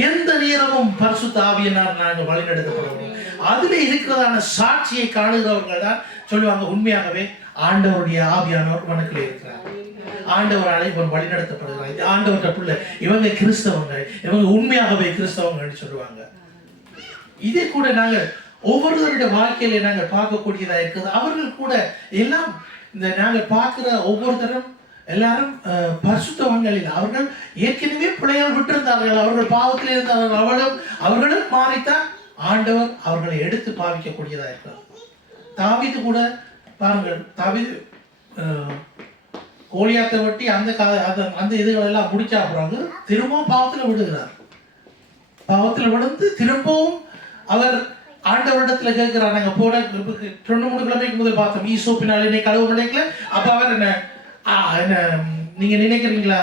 எந்த நேரமும் பரிசுத்த ஆவியினால் நாங்கள் வழிநடத்தப்படுவோம். அதில் இருக்கிறதான சாட்சியை காணுகிறவர்கள் தான் சொல்லுவாங்க, உண்மையாகவே ஆண்டவருடைய ஆவியானவர் மனக்கிலே இருக்கிறார், ஆண்டவரால் இவன் வழிநடத்தப்படுகிறார், ஆண்டவர்கிட்ட பிள்ளை, இவங்க கிறிஸ்தவங்க, இவங்க உண்மையாகவே கிறிஸ்தவங்கன்னு சொல்லுவாங்க. இதே கூட நாங்கள் ஒவ்வொருவருடைய வாழ்க்கையில நாங்கள் பார்க்கக்கூடியதாக இருக்குது. அவர்கள் கூட எல்லாம் இந்த நாங்கள் பார்க்கிற ஒவ்வொருத்தரும் எல்லாரும் பரிசுத்தவங்கள் இல்லை. அவர்கள் ஏற்கனவே பிள்ளைகள் விட்டிருந்தார்கள், அவர்கள் பாவத்தில் இருந்தார்கள். அவர்களும் மாறித்தான் ஆண்டவர் அவர்களை எடுத்து பாவிக்கக்கூடியதாக இருக்கிறார். தாவீது கூட பாருங்கள், தாவீது கோலியாத்தை வெட்டி அந்த இதுகளெல்லாம் முடிச்சா பிறகு திரும்பவும் பாவத்தில் விடுகிறார். பாவத்தில் விழுந்து திரும்பவும் அவர் ஆண்டவரிடத்தில் கேட்கிறார். நாங்கள் போன 2-3 கிழமைக்கு முதல் பார்த்தோம், ஈசோப்பினால் என்னை கழுவ நினைக்கல. அப்போ அவர் என்ன நீங்க நினைக்கிறீங்களா,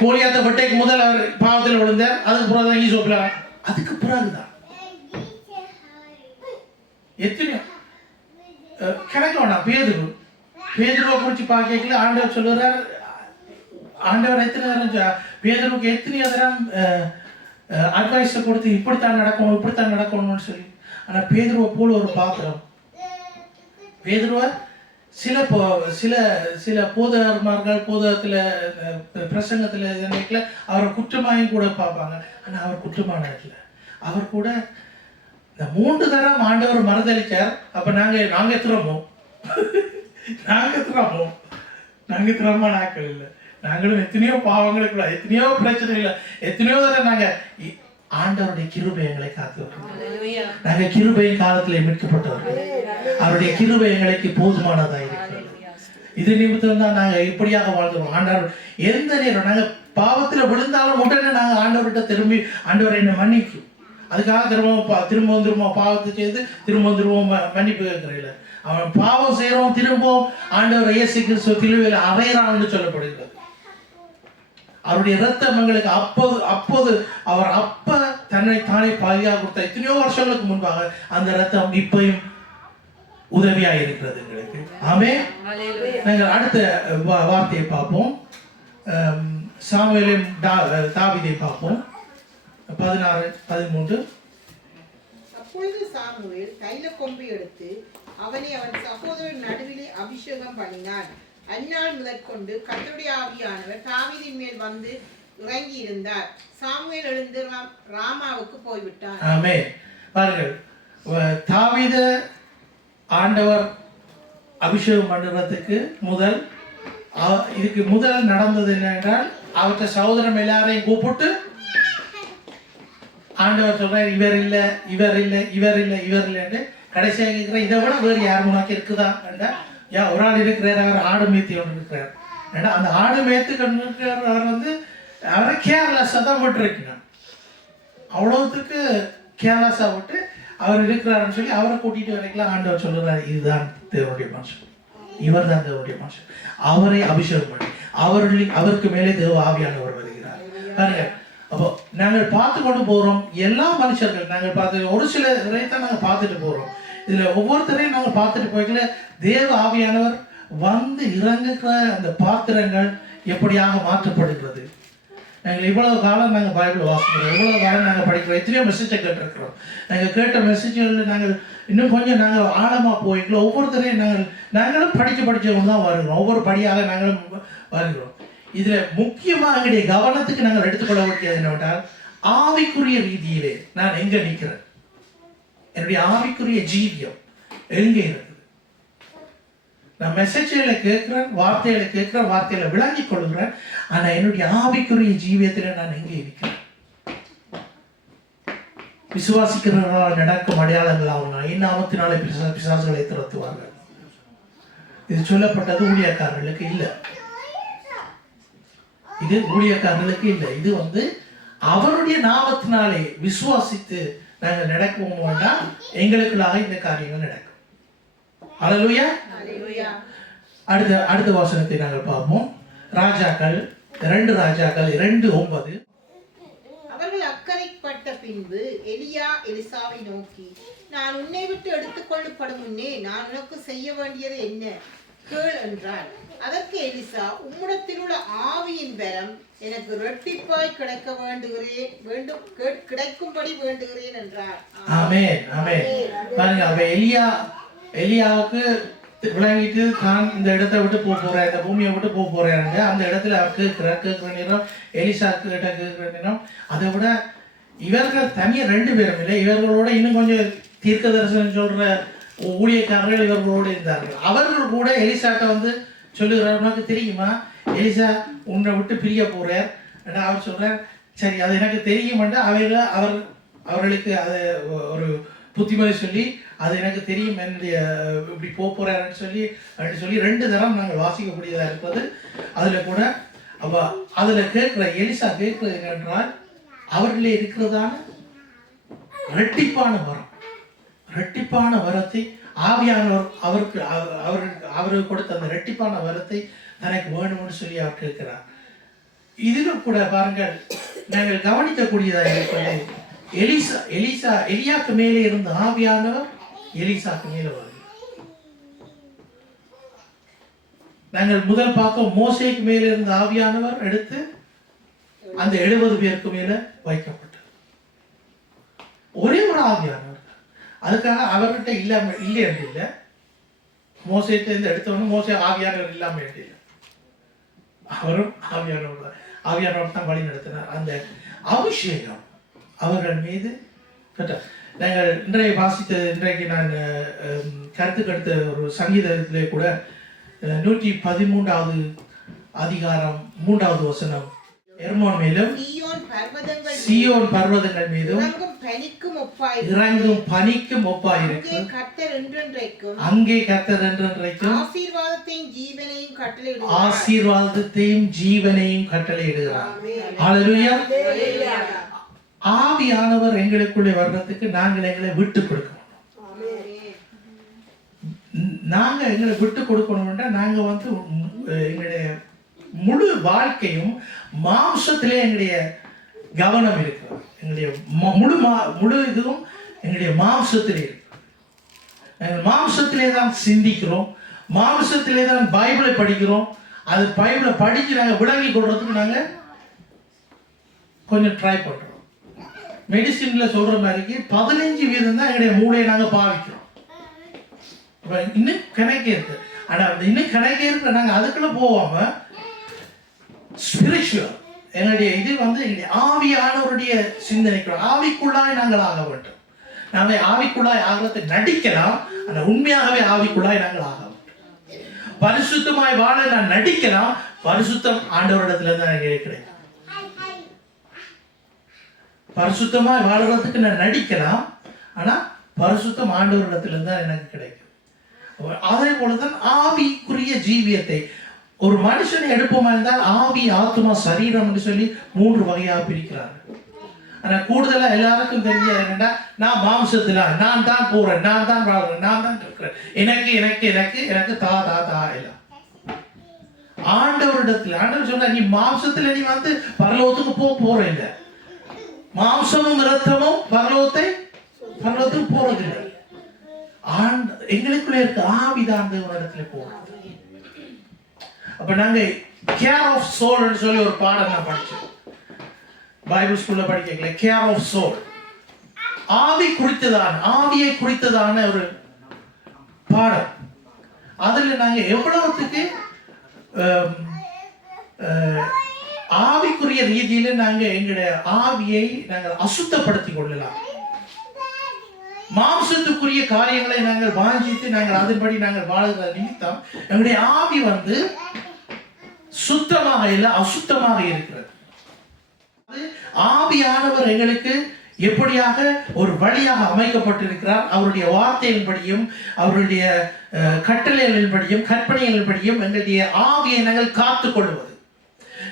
கோலியாத்தை வெட்டைக்கு முதல் அவர் பாவத்தில் விழுந்தார், அதுக்கு பிறகுதான் ஈசோப்பில். அதுக்கு பிறகுதான் எத்தனையோ கணக்கு வேணாம். பேதுருவை குறித்து பார்க்கல ஆண்டவர் சொல்லுறார், ஆண்டவர் எத்தனை நேரம் பேதுருவுக்கு எத்தனையோ தரம் அட்வைஸை கொடுத்து இப்படித்தான் நடக்கணும்னு சொல்லி. ஆனால் பேதுருவை போல ஒரு பாத்திரம், பேதுருவை சில போதகர்மார்கள் போதகத்தில் பிரசங்கத்தில் நினைக்கல, அவரை குற்றமாயும் கூட பார்ப்பாங்க. ஆனால் அவர் குற்றமான இல்லை. அவர் கூட இந்த 3 தரம் ஆண்டவர் மறுதளிச்சார். அப்போ நாங்கள் திறமான ஆக்கள் இல்லை. நாங்களும் எத்தனையோ பாவங்களுக்குள்ள, எத்தனையோ பிரச்சனைகளை, எத்தனையோ தடவை நாங்கள் ஆண்டவருடைய கிருபை எங்களை காத்து வருகிறோம். நாங்கள் கிருபையின் காலத்தில் மீட்கப்பட்டவர்கள். அவருடைய கிருபை எங்களுக்கு போதுமானதாக இருக்கிறது. இது நிமித்தம் தான் நாங்கள் இப்படியாக வாழ்கிறோம். ஆண்டவர் எந்த நேரம் நாங்கள் பாவத்தில் விழுந்தாலும் உடனே நாங்கள் ஆண்டவர்கிட்ட திரும்பி, ஆண்டவரை என்னை மன்னிக்கும். அதுக்காக திரும்ப பாவத்தை செய்து திரும்ப மன்னிப்பு கேட்கிறீங்கள. அவன் பாவம் செய்கிறோம், திரும்பவும் ஆண்டவர் இயேசு கிறிஸ்துவ சிலுவையில் அறையறான்னு சொல்லப்படுகிறது. அவருடைய இரத்தம் எங்களுக்கு அப்போது அவர் தன்னை தானே பாதியாக கொடுத்த எத்தனையோ வருஷங்களுக்கு முன்பாக அந்த இரத்தம் இப்பயும் உதவியாக இருக்கிறது எங்களுக்கு. ஆமென். நாங்கள் அடுத்த வார்த்தையை பார்ப்போம். சாமுவேலின் தாவீதை பார்ப்போம். 16-13. அப்பொழுது சாமுவேல் தைல கொம்பை எடுத்து அவனை அவன் சகோதரன் நடுவிலே அபிஷேகம் பண்ணினான். அந்நாள் முதற்கொண்டு கர்த்தருடைய ஆவியானவர் தாவீதின் மேல் வந்து இறங்கி இருந்தார். சாமுவேல் எழுந்து ராமாவுக்கு போய்விட்டார். ஆமென். பாருங்கள், தாவீத ஆண்டவர் அபிஷேகம் பண்ணுறதுக்கு இதுக்கு முதல் நடந்தது என்னென்றால், அவற்றை சகோதரன் எல்லாரையும் கூப்பிட்டு ஆண்டவர் சொல்றாரு இவர் இல்லை இவர் இல்லை இவர் இல்லை இவர் இல்லைன்னு கடைசியாக கேட்குற இதை விட வேறு யார் உனக்கு இருக்குதா ஏன் ஒரு ஆள் இருக்கிறார், அவர் ஆடு மேய்த்தி கொண்டு இருக்கிறார். ஏன்னா அந்த ஆடு மேய்த்து கொண்டு இருக்கிறார் அவர் வந்து அவரை கேர்லெஸ்ஸாக தான் விட்டுருக்கணும். அவ்வளோத்துக்கு கேர்லெஸ்ஸாக விட்டு அவர் இருக்கிறாருன்னு சொல்லி அவரை கூட்டிகிட்டு வரைக்கலாம் ஆண்டவர் சொல்லுறாரு இதுதான் தேவனுடைய மனுஷன், இவர் தான் தேவனுடைய மனுஷன். அவரை அபிஷேகம் பண்ணி அவருக்கு மேலே தேவ ஆவியானவர் வருகிறார் பாருங்க. அப்போ நாங்கள் பார்த்து கொண்டு போகிறோம் எல்லா மனுஷர்கள். நாங்கள் பார்த்து ஒரு சில தான் நாங்கள் பார்த்துட்டு போகிறோம். இதில் ஒவ்வொருத்தரையும் நாங்கள் பார்த்துட்டு போய்க்கல தேவ ஆவியானவர் வந்து இறங்குகிற அந்த பாத்திரங்கள் எப்படியாக மாற்றப்படுகிறது. நாங்கள் இவ்வளவு காலம் நாங்கள் பைபிள் வாசிக்கிறோம், இவ்வளவு காலம் நாங்கள் படிக்கிறோம், எத்தனையோ மெசேஜை கேட்டிருக்கிறோம். நாங்கள் கேட்ட மெசேஜ்களில் நாங்கள் இன்னும் கொஞ்சம் நாங்கள் ஆழமாக போய்க்கலாம். ஒவ்வொருத்தரையும் நாங்களும் படித்தவங்க தான் வருகிறோம், ஒவ்வொரு படியாக நாங்களும் வருகிறோம். இதில் முக்கியமாக எங்களுடைய கவனத்துக்கு நாங்கள் எடுத்துக்கொள்ள வேண்டியது என்னவென்றால் ஆவிக்குரிய ரீதியிலே நான் எங்கே நிற்கிறேன், என்னுடைய ஆவிக்குரிய ஜீவியம் எங்கே இருக்குது. நான் மெசேஜ்களை கேட்குறேன், வார்த்தைகளை விளங்கி கொள்கிறேன். ஆனால் என்னுடைய ஆவிக்குரிய ஜீவியத்தில் நான் எங்கே இருக்கிறேன்? விசுவாசிக்கிறவர்களால் நடக்கும் அடையாளங்களாக என் நாமத்தினாலே பிசாசுகளை துரத்துவார்கள். இது சொல்லப்பட்டது ஊழியக்காரர்களுக்கு இல்லை, இது ஊழியக்காரர்களுக்கு இல்லை. இது வந்து அவருடைய நாமத்தினாலே விசுவாசித்து நாங்கள் நடக்குவோம்னா எங்களுக்குள்ளாக இந்த காரியங்கள் நடக்கும். அல்லேலூயா. அடுத்த வசனத்தை நாங்கள் பார்ப்போம். ராஜாக்கள் 2:9. அவர்கள் அக்கறைப்பட்ட பின்பு எலியா எலிசாவை நோக்கி, நான் உன்னை விட்டு எடுத்துக்கொள்ளப்படும் முன்னே நான் உனக்கு செய்ய வேண்டியது என்ன கேள் என்றார். அதற்கு எலிசா, உம்மிடத்தில் உள்ள ஆவியின் பலம் எனக்கு இரட்டிப்பாய் கிடைக்கும்படி வேண்டுகிறேன் என்றார். ஆமென், ஆமென். பாருங்க, அவ எலியாவுக்கு விளங்கிட்டு தான் இந்த இடத்தை விட்டு போறேன், இந்த பூமியை விட்டு போறேன். அந்த இடத்துல அவர் கேட்கிற நேரம், எலிசா கிட்ட கேட்கிற நேரம், அதை விட இவர்கள் தனியாக 2 பேரும் இல்லை, இவர்களோட இன்னும் கொஞ்சம் தீர்க்க தரிசனம் சொல்ற ஊழியக்காரர்கள் இவர்களோடு இருந்தார்கள். அவர்கள் கூட எலிசாட்ட வந்து சொல்லுகிறார், உனக்கு தெரியுமா எலிசா உன்னை விட்டு பிரிய போறார். அவர் சொல்றார், சரி அது எனக்கு தெரியுமென்று அவர்களுக்கு அதை ஒரு புத்திமதி சொல்லி அது எனக்கு தெரியும் என்னுடைய இப்படி போறாருன்னு சொல்லி 2 தரம் நாங்கள் வாசிக்கக்கூடியதாக இருப்பது. அதில் கூட அப்போ அதில் கேட்குற எலிசா கேட்குறது என்னென்றால் அவர்களே இருக்கிறதான இரட்டிப்பான வரத்தை ஆவியானவர் அவருக்கு கொடுத்த அந்த இரட்டிப்பான வரத்தை தனக்கு வேணும்னு சொல்லி அவர் கேட்கிறார். இதிலும் கூட பாருங்கள், நாங்கள் கவனிக்கக்கூடியதாக இருப்பது எலியாக்கு மேலே இருந்த ஆவியானவர் எலிசாக்கு மேலே வருகிறார். நாங்கள் முதல் பார்த்தோம், மோசேக்கு மேலே இருந்த ஆவியானவர் எடுத்து அந்த 70 பேருக்கு மேலே வைக்கப்பட்டார். ஒரே ஒரு ஆவியானவர். அதுக்காக அவர்கிட்ட இல்லை, மோசேட்ட இருந்து எடுத்தவனும் மோசே ஆவியானவர் இல்லாமல் இல்லை, அவரும் ஆவியானவர் தான் வழி நடத்தினார். அந்த அபிஷேகம் அவர்கள் மீது நாங்கள் இன்றைக்கு நான் கருத்துக்கு அடுத்த ஒரு சங்கீதத்திலே கூட 113வது அதிகாரம் 3வது வசனம், எர்மோன் மேலும் சீயோன் பர்வதங்கள் மீதும் இறங்கும் பனிக்கும் ஒப்பாயிருக்கு, அங்கே கர்த்தர் என்றென்றைக்கும் ஆசீர்வாதத்தையும் ஜீவனையும் கட்டளையிடுகிறார். ஹல்லேலூயா. ஆவியானவர் எங்களுக்குள்ளே வர்றதுக்கு நாங்கள் எங்களை விட்டு கொடுக்கணும். நாங்கள் எங்களை விட்டு கொடுக்கணும்னா நாங்கள் வந்து எங்களுடைய முழு வாழ்க்கையும் மாம்சத்திலே எங்களுடைய கவனம் இருக்கிறோம். எங்களுடைய முழு இதுவும் எங்களுடைய மாம்சத்திலே இருக்கு. நாங்கள் மாம்சத்திலே தான் சிந்திக்கிறோம், மாம்சத்திலே தான் பைபிளை படிக்கிறோம். அது பைபிளை படித்து நாங்கள் விளங்கி கொள்றதுக்கு நாங்கள் கொஞ்சம் ட்ரை பண்ணுறோம். மெடிசின்ல சொல்ற மாதிரிக்கு 15% தான் எங்களுடைய மூளையை நாங்கள் பாவிக்கிறோம். இன்னும் கணக்கே இருக்கு. ஆனால் அந்த இன்னும் கணக்கே இருக்கு. நாங்கள் அதுக்குள்ள போவாம ஸ்பிரிச்சுவல் எங்களுடைய இது வந்து எங்களுடைய ஆவியானவருடைய சிந்தனைக்குள்ள ஆவிக்குள்ளாய் நாங்கள் ஆக வேண்டும். நாங்கள் ஆவிக்குள்ளாய் ஆகிறதை நடிக்கலாம், ஆனால் உண்மையாகவே ஆவிக்குள்ளாய் நாங்கள் ஆக வேண்டும். பரிசுத்தமாய் வாழ நான் நடிக்கலாம், பரிசுத்தம் ஆண்டவரிடத்துல தான் எனக்கு கிடைக்கும். பரிசுத்தமாக வாழ்கிறதுக்கு நான் நடிக்கலாம், ஆனால் பரிசுத்தம் ஆண்டவரிடத்திலிருந்து தான் எனக்கு கிடைக்கும். அதே போலதான் ஆவிக்குரிய ஜீவியத்தை ஒரு மனுஷனை எடுப்போமா இருந்தால் ஆவி, ஆத்மா, சரீரம் என்று சொல்லி 3 வகையாக பிரிக்கிறார்கள். ஆனா கூடுதலா எல்லாருக்கும் தெரிஞ்சது என்னன்னா, நான் மாம்சத்துல நான் தான் போறேன், நான் தான் வாழ்றேன், நான் தான் இருக்கிறேன், எனக்கு எனக்கு எனக்கு எனக்கு தா தா தா எல்லாம். ஆண்டவரிடத்துல ஆண்டவர் சொன்னா, நீ மாம்சத்துல நீ வந்து பரலோகத்துக்கு போற இல்லை, மாம்சமும் இரத்தமும் பரலோகத்துக்கு போறதில்லை. எங்களுக்குள்ள இருக்க ஆவிதான் தேவனிடத்துல போறது. அப்ப நாங்க கேர் ஆஃப் சோல்னு சொல்லி ஒரு பாடம் நான் படிச்சோம் பைபிள் ஸ்கூல்ல படிக்கல. கேர் ஆஃப் சோல், ஆவியை குறித்ததான ஒரு பாடம். அதுல நாங்க எவ்வளவுக்கு ஆவிக்குரிய ரீதியில நாங்க எங்களுடைய ஆவியை நாங்கள் அசுத்தப்படுத்திக் கொள்ளலாம். மாம்சத்துக்குரிய காரியங்களை நாங்கள் வாஞ்சித்து நாங்கள் அதன்படி நாங்கள் வாழுகிற நிமித்தம் எங்களுடைய ஆவி வந்து சுத்தமாக இல்லை, அசுத்தமாக இருக்கிறது. ஆவியானவர் எங்களுக்கு எப்படியாக ஒரு வழியாக அமைக்கப்பட்டிருக்கிறார். அவருடைய வார்த்தைகளின்படியும் அவருடைய கட்டளைகளின்படியும் கற்பனைகளின்படியும் எங்களுடைய ஆவியை நாங்கள் காத்துக் கொள்வது.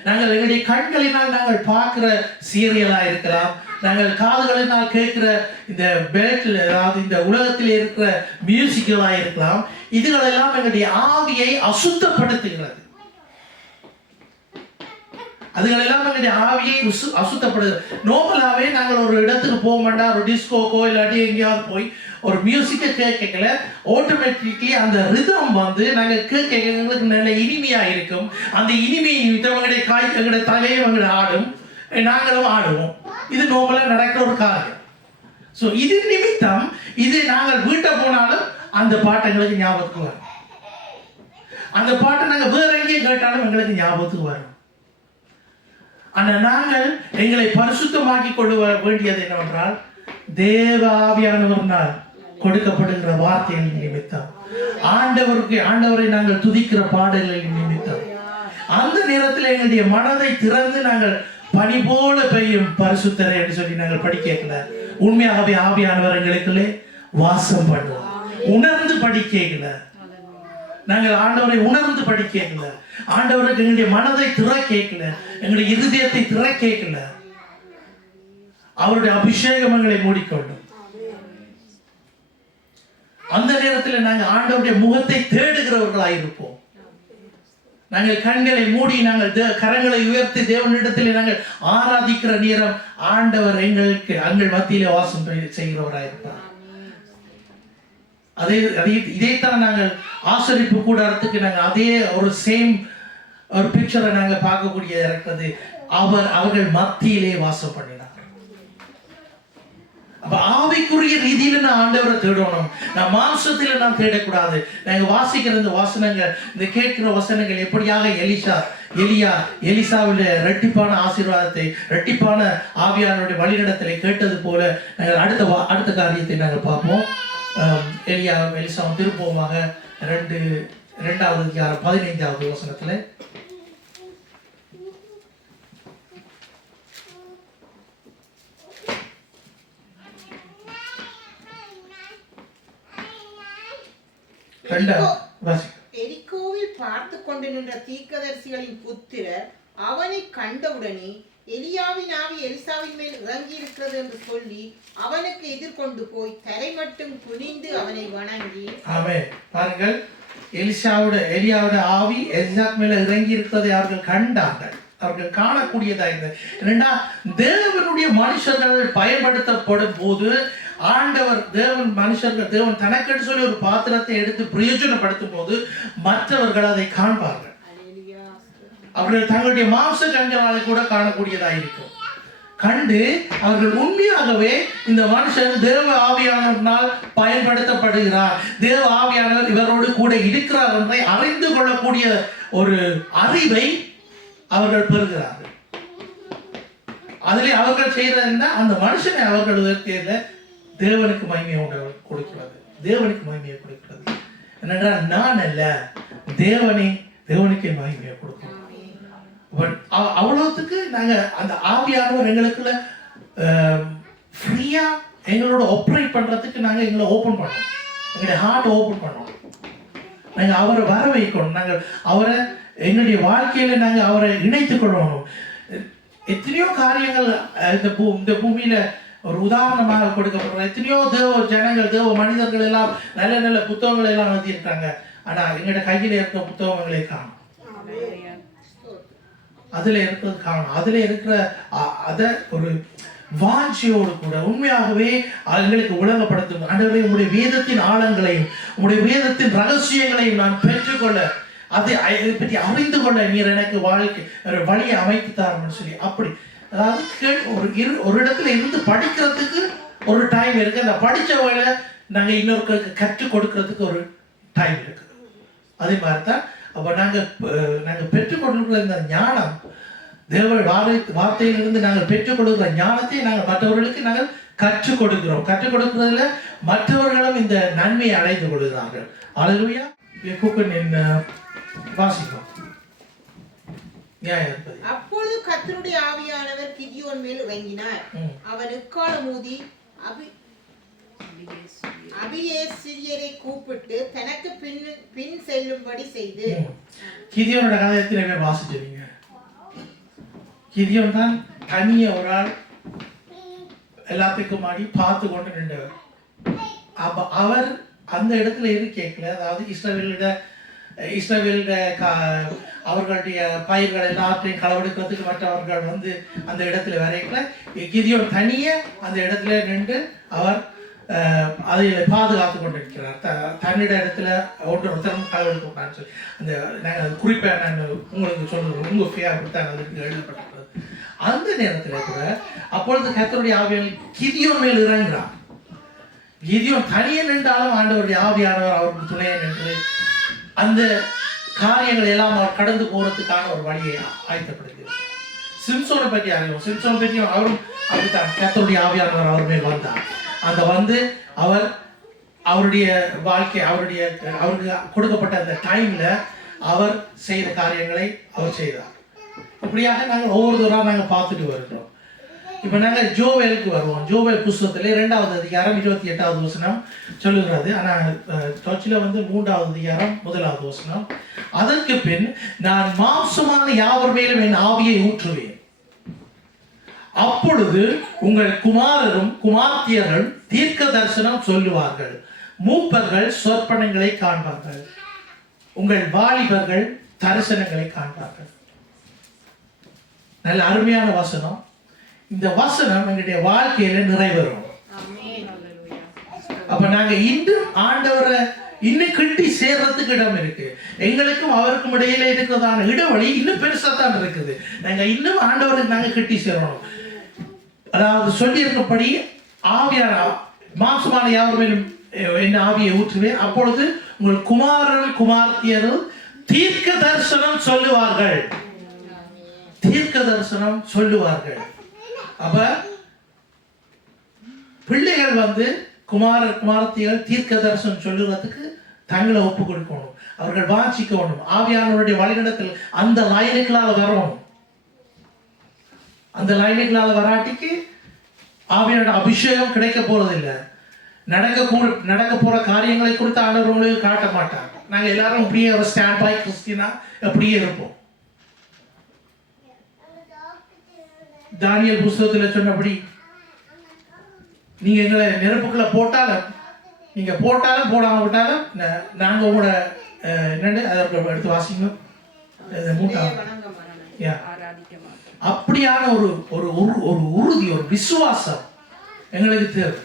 நாங்கள் எங்களுடைய கண்களினால் நாங்கள் பார்க்கிற சீரியலா இருக்கலாம், நாங்கள் காதுகளினால் கேட்கிற இந்த பெல்ட்ல, அதாவது இந்த உலகத்தில் இருக்கிற மியூசிக்கலா இருக்கலாம். இதுகளெல்லாம் எங்களுடைய ஆவியை அசுத்தப்படுத்துகிறது. அதுகளெல்லாம் எங்களுடைய ஆவியை அசுத்தப்படுது. நோமலாவே நாங்கள் ஒரு இடத்துக்கு போக மாட்டோம், ஒரு டிஸ்கோக்கோ இல்லாட்டி எங்கேயாவது போய் ஒரு மியூசிக்கை கேட்கல, ஆட்டோமேட்டிக்லி அந்த ரிதம் வந்து நாங்கள் கேட்க எங்களுக்கு நல்ல இனிமையா இருக்கும். அந்த இனிமையை எங்களுடைய தலையை எங்களை ஆடும், நாங்களும் ஆடுவோம். இது நோமலா நடக்கிற ஒரு காரியம். ஸோ இது நிமித்தம் இது நாங்கள் வீட்டை போனாலும் அந்த பாட்டு எங்களுக்கு ஞாபகத்துக்கு வரும். அந்த பாட்டை நாங்கள் வேற எங்கேயும் கேட்டாலும் எங்களுக்கு ஞாபகத்துக்கு வரும். ஆனால் நாங்கள் எங்களை பரிசுத்தமாக்கி கொள்ள வேண்டியது என்னவென்றால், தேவ ஆவியானவரினால் கொடுக்கப்படுகிற வார்த்தைகளின் நிமித்தம், ஆண்டவரை நாங்கள் துதிக்கிற பாடல்களின் நிமித்தம், அந்த நேரத்தில் எங்களுடைய மனதை திறந்து நாங்கள் பனி போல பெய்யும் பரிசுத்தரை என்று சொல்லி நாங்கள் படிக்கல. உண்மையாகவே ஆவியானவர் எங்களுக்குள்ளே வாசம் பண்ணுவோம். உணர்ந்து படிக்கல, நாங்கள் ஆண்டவரை உணர்ந்து படிக்கல, ஆண்டவருக்கு எங்களுடைய மனதை திற கேட்கல, எங்களுடைய இருதயத்தை திற கேட்கல. அவருடைய அபிஷேகம் எங்களை மூடிக்கொள்ளும். அந்த நேரத்தில் நாங்கள் ஆண்டவருடைய முகத்தை தேடுகிறவர்களாக இருப்போம். நாங்கள் கண்களை மூடி நாங்கள் கரங்களை உயர்த்தி தேவனிடத்தில் நாங்கள் ஆராதிக்கிற நேரம் ஆண்டவர் எங்கள் மத்தியிலே வாசம் செய்கிறவராக இருப்பார். இதைத்தான் நாங்கள் ஆசரிப்பு கூடாரத்துக்கு நாங்கள் அதே ஒரு சேம் ஒரு பிக்சரை நாங்கள் பார்க்கக்கூடிய இருக்கிறது. அவர்கள் மத்தியிலே வாசம் பண்ணினார். அப்ப ஆவிக்குரிய ரீதியில நான் ஆண்டவரை தேடணும், நான் மாம்சத்தில நான் தேடக்கூடாது. நாங்க வாசிக்கிற இந்த வசனங்கள், இந்த கேட்கிற வசனங்கள் எப்படியாக எலிசாவுடைய இரட்டிப்பான ஆசீர்வாதத்தை, இரட்டிப்பான ஆவியானுடைய வழிநடத்தலை கேட்டது போல நாங்கள் அடுத்த காரியத்தை நாங்கள் பார்ப்போம். எலிசாவும் திருப்பமாக 2வது அதிகாரம் 15வது வசனத்துல, எரிகோவில் பார்த்து கொண்டு நின்ற தீர்க்கதரிசிகளின் புத்திரர் அவனை கண்டவுடனே எலியாவின் ஆவி எலிசாவின் மேல் இறங்கி இருக்கிறது என்று சொல்லி அவனுக்கு எதிர்கொண்டு போய் தரை மட்டும் குனிந்து அவனை வணங்கி. ஆமென். பாருங்கள், எலியாவோட ஆவி எலிசா மேல இறங்கி இருக்கிறதை அவர்கள் கண்டார்கள். அவர்கள் காணக்கூடியதா இருந்தது. என்னன்னா, தேவனுடைய மனுஷர்கள் பயன்படுத்தப்படும் போது தேவன் தனக்கென்று சொல்லி ஒரு பாத்திரத்தை எடுத்து பிரயோஜனப்படுத்தும் போது மற்றவர்கள் அதை காண்பார்கள். அவர்கள் தங்களுடைய மாம்ச கண்களால் கூட காணக்கூடியதாக இருக்கும். கண்டு அவர்கள் உண்மையாகவே இந்த மனுஷன் தேவ ஆவியானவரால் பயன்படுத்தப்படுகிறார், தேவ ஆவியானவர் இவரோடு கூட இருக்கிறார் என்பதை அறிந்து கொள்ளக்கூடிய ஒரு அறிவை அவர்கள் பெறுகிறார்கள். அதில் அவர்கள் செய்யறது அந்த மனுஷனை அவர்கள் தேவனுக்கு மகிமையை கொடுக்கிறது. தேவனுக்கு மகிமையை கொடுக்கிறது என்னென்றால், நான் அல்ல, தேவனுக்கு மகிமையை கொடுக்கிறோம். அவ்வளவுக்கு நாங்க அந்த ஆவியானவர் எங்களுக்குள்ள ஃப்ரீயாக எங்களோட ஆப்ரேட் பண்ணுறதுக்கு நாங்கள் எங்களை ஓப்பன் பண்ணோம், எங்களுடைய ஹார்ட் ஓப்பன் பண்ணோம். நாங்கள் அவரை வர வைக்கணும், நாங்கள் அவரை எங்களுடைய வாழ்க்கையில் நாங்கள் அவரை இணைத்துக் கொள்ளணும். எத்தனையோ காரியங்கள் இந்த பூமியில் ஒரு உதாரணமாக கொடுக்கப்படுற எத்தனையோ தேவ ஜனங்கள், தேவ மனிதர்கள் எல்லாம் நல்ல நல்ல புத்தகங்கள் எல்லாம் எழுதியிருக்காங்க. ஆனால் எங்களோட கையில் இருக்கிற புத்தகங்களை காணும், அதில் இருக்கிறது காணும். அதில் இருக்கிற அதை ஒரு வாஞ்சியோடு கூட உண்மையாகவே எங்களுக்கு உலகப்படுத்தும். ஆண்டவரே, உங்களுடைய வேதத்தின் ஆழங்களையும் உங்களுடைய வேதத்தின் ரகசியங்களையும் நான் பெற்றுக்கொள்ள, அதை பற்றி அறிந்து கொள்ள நீர் எனக்கு வாழ்க்கை வழியை அமைத்து தாரணும்னு சொல்லி, அப்படி அதாவது ஒரு இடத்துல இருந்து படிக்கிறதுக்கு ஒரு டைம் இருக்கு. அந்த படித்த வேலை நாங்கள் இன்னொருத்தருக்கு கற்றுக் கொடுக்கறதுக்கு ஒரு டைம் இருக்குது. அதே மாதிரி தான் அப்போ நாங்கள் பெற்றுக்கொண்டிருக்கிற இந்த ஞானம், தேவ வார்த்தையிலிருந்து நாங்கள் பெற்றுக் கொடுக்கிற ஞானத்தை நாங்கள் மற்றவர்களுக்கு நாங்கள் கற்றுக் கொடுக்கிறோம். கற்றுக் கொடுக்கிறதுல மற்றவர்களும் இந்த நன்மையை அடைந்து கொள்கிறார்கள். அல்லேலூயா. வாசிப்போம். அப்பொழுது கர்த்தருடைய ஆவியானவர் கிதியோன் மேல் இறங்கினார். அவன் எக்காளம் ஊதி அபியேசிரியரை கூப்பிட்டு தனக்கு பின் செல்லும்படி செய்து. கிதியோனோட கதை எத்தனை பேர் வாசிச்சிருக்கீங்க? கிதியோன் தான் தனிய ஒரு ஆள் எல்லாத்துக்கும் மாடி பார்த்து கொண்டு நின்றவர். அவர் அந்த இடத்துல கேட்கல, அதாவது இஸ்ரவேலுடைய அவர்களுடைய பயிர்கள் எல்லாத்தையும் களவெடுக்கிறதுக்கு மற்றவர்கள் வந்து அந்த இடத்துல வரைக்கல. கிதியோன் தனியே அந்த இடத்துல நின்று அவர் அதை பாதுகாத்து கொண்டிருக்கிறார். தன்னிட இடத்துல ஒருத்தரும் களவெடுக்கணும்னு சொல்லி அந்த நாங்கள் குறிப்பாக நான் உங்களுக்கு சொல்லுவோம், உங்கள் ஃபேர் தான் அதுக்கு எழுதப்பட்டிருக்கிறது. அந்த நேரத்தில் கூட அப்பொழுது கர்த்தருடைய ஆவியானவர் கிதியோன் மேல் இறங்குகிறார். கிதியோன் தனியே நின்றாலும் ஆண்டவருடைய ஆவியானவர் அவருக்கு துணையை நின்று அந்த காரியங்கள் எல்லாம் அவர் கடந்து போறதுக்கான ஒரு வழியை ஆயத்தப்படுகிறது. சிம்சோனை பற்றி அறிவோம். சிம்சோனை பற்றியும் அவரும் அப்படித்தான். கர்த்தருடைய ஆவியானவர் அவர் மேல் வந்தார். அந்த வந்து அவர் அவருடைய வாழ்க்கை அவருக்கு கொடுக்கப்பட்ட அந்த டைம்ல அவர் செய்த காரியங்களை அவர் செய்தார். இப்படியாக நாங்கள் ஒவ்வொருத்தராக நாங்கள் பார்த்துட்டு வருகிறோம். இப்போ நாங்கள் ஜோவேலுக்கு வருவோம். ஜோவேல் புஸ்தகத்திலே 2வது அதிகாரம் 28வது வசனம் சொல்லுகிறது. ஆனால் சர்ச்சில் வந்து 3வது அதிகாரம் 1வது வசனம். அதற்கு பின் நான் மாம்சமான யாவர் மேலும் என் ஆவியை ஊற்றுவேன். அப்பொழுது உங்கள் குமாரரும் குமார்த்தியர்கள் தீர்க்க தரிசனம் சொல்லுவார்கள், மூப்பர்கள் சொற்பனங்களை காண்பார்கள், உங்கள் வாலிபர்கள் தரிசனங்களை காண்பார்கள். நல்ல அருமையான வசனம். இந்த வசனம் எங்களுடைய வாழ்க்கையில நிறைவேறும். அப்ப நாங்க இன்னும் ஆண்டவரை இன்னும் கிட்டி சேர்றதுக்கு இடம் இருக்கு. எங்களுக்கும் அவருக்கும் இடையில இருக்கிறதான இடைவெளி இன்னும் பெருசா தான் இருக்குது. நாங்க இன்னும் ஆண்டவருக்கு நாங்க கிட்டி சேரணும். அதாவது சொல்லி இருக்கப்படி ஆவியான மாம்சமான யாவர் மேலும் என்ன ஆவியை ஊற்றுவேன். அப்பொழுது உங்கள் குமாரர்கள் குமார்த்தியர்கள் தீர்க்க தரிசனம் சொல்லுவார்கள். தீர்க்க தரிசனம் சொல்லுவார்கள். அப்ப பிள்ளைகள் வந்து குமாரத்திகள் தீர்க்க தரிசனம் சொல்லுறதுக்கு தங்களை ஒப்பு கொடுக்கணும். அவர்கள் வாஞ்சிக்கணும். ஆவியானவருடைய வழிநடத்தல் அந்த லைனுக்களால் வரணும். அந்த லைனுக்களால் வராட்டிக்கு ஆவியானோட அபிஷேகம் கிடைக்க போறதில்லை. நடக்க போற காரியங்களை குறித்து ஆண்டவர் உங்களுக்கு காட்ட மாட்டார். நாங்க எல்லாரும் அப்படியே ஒரு ஸ்டாண்ட் பை கிறிஸ்டினா அப்படியே இருப்போம். தானியேல் புஸ்தகத்தில் சொன்னபடி நீங்க எங்களை நெருப்புக்குள்ள போட்டாலும் நீங்க போட்டாலும் போடாம விட்டாலும் நாங்க உங்களோட என்னன்னு அதற்கு எடுத்து வாசிங்க. அப்படியான ஒரு ஒரு ஒரு உறுதி, ஒரு விசுவாசம் எங்களுக்கு தேவை.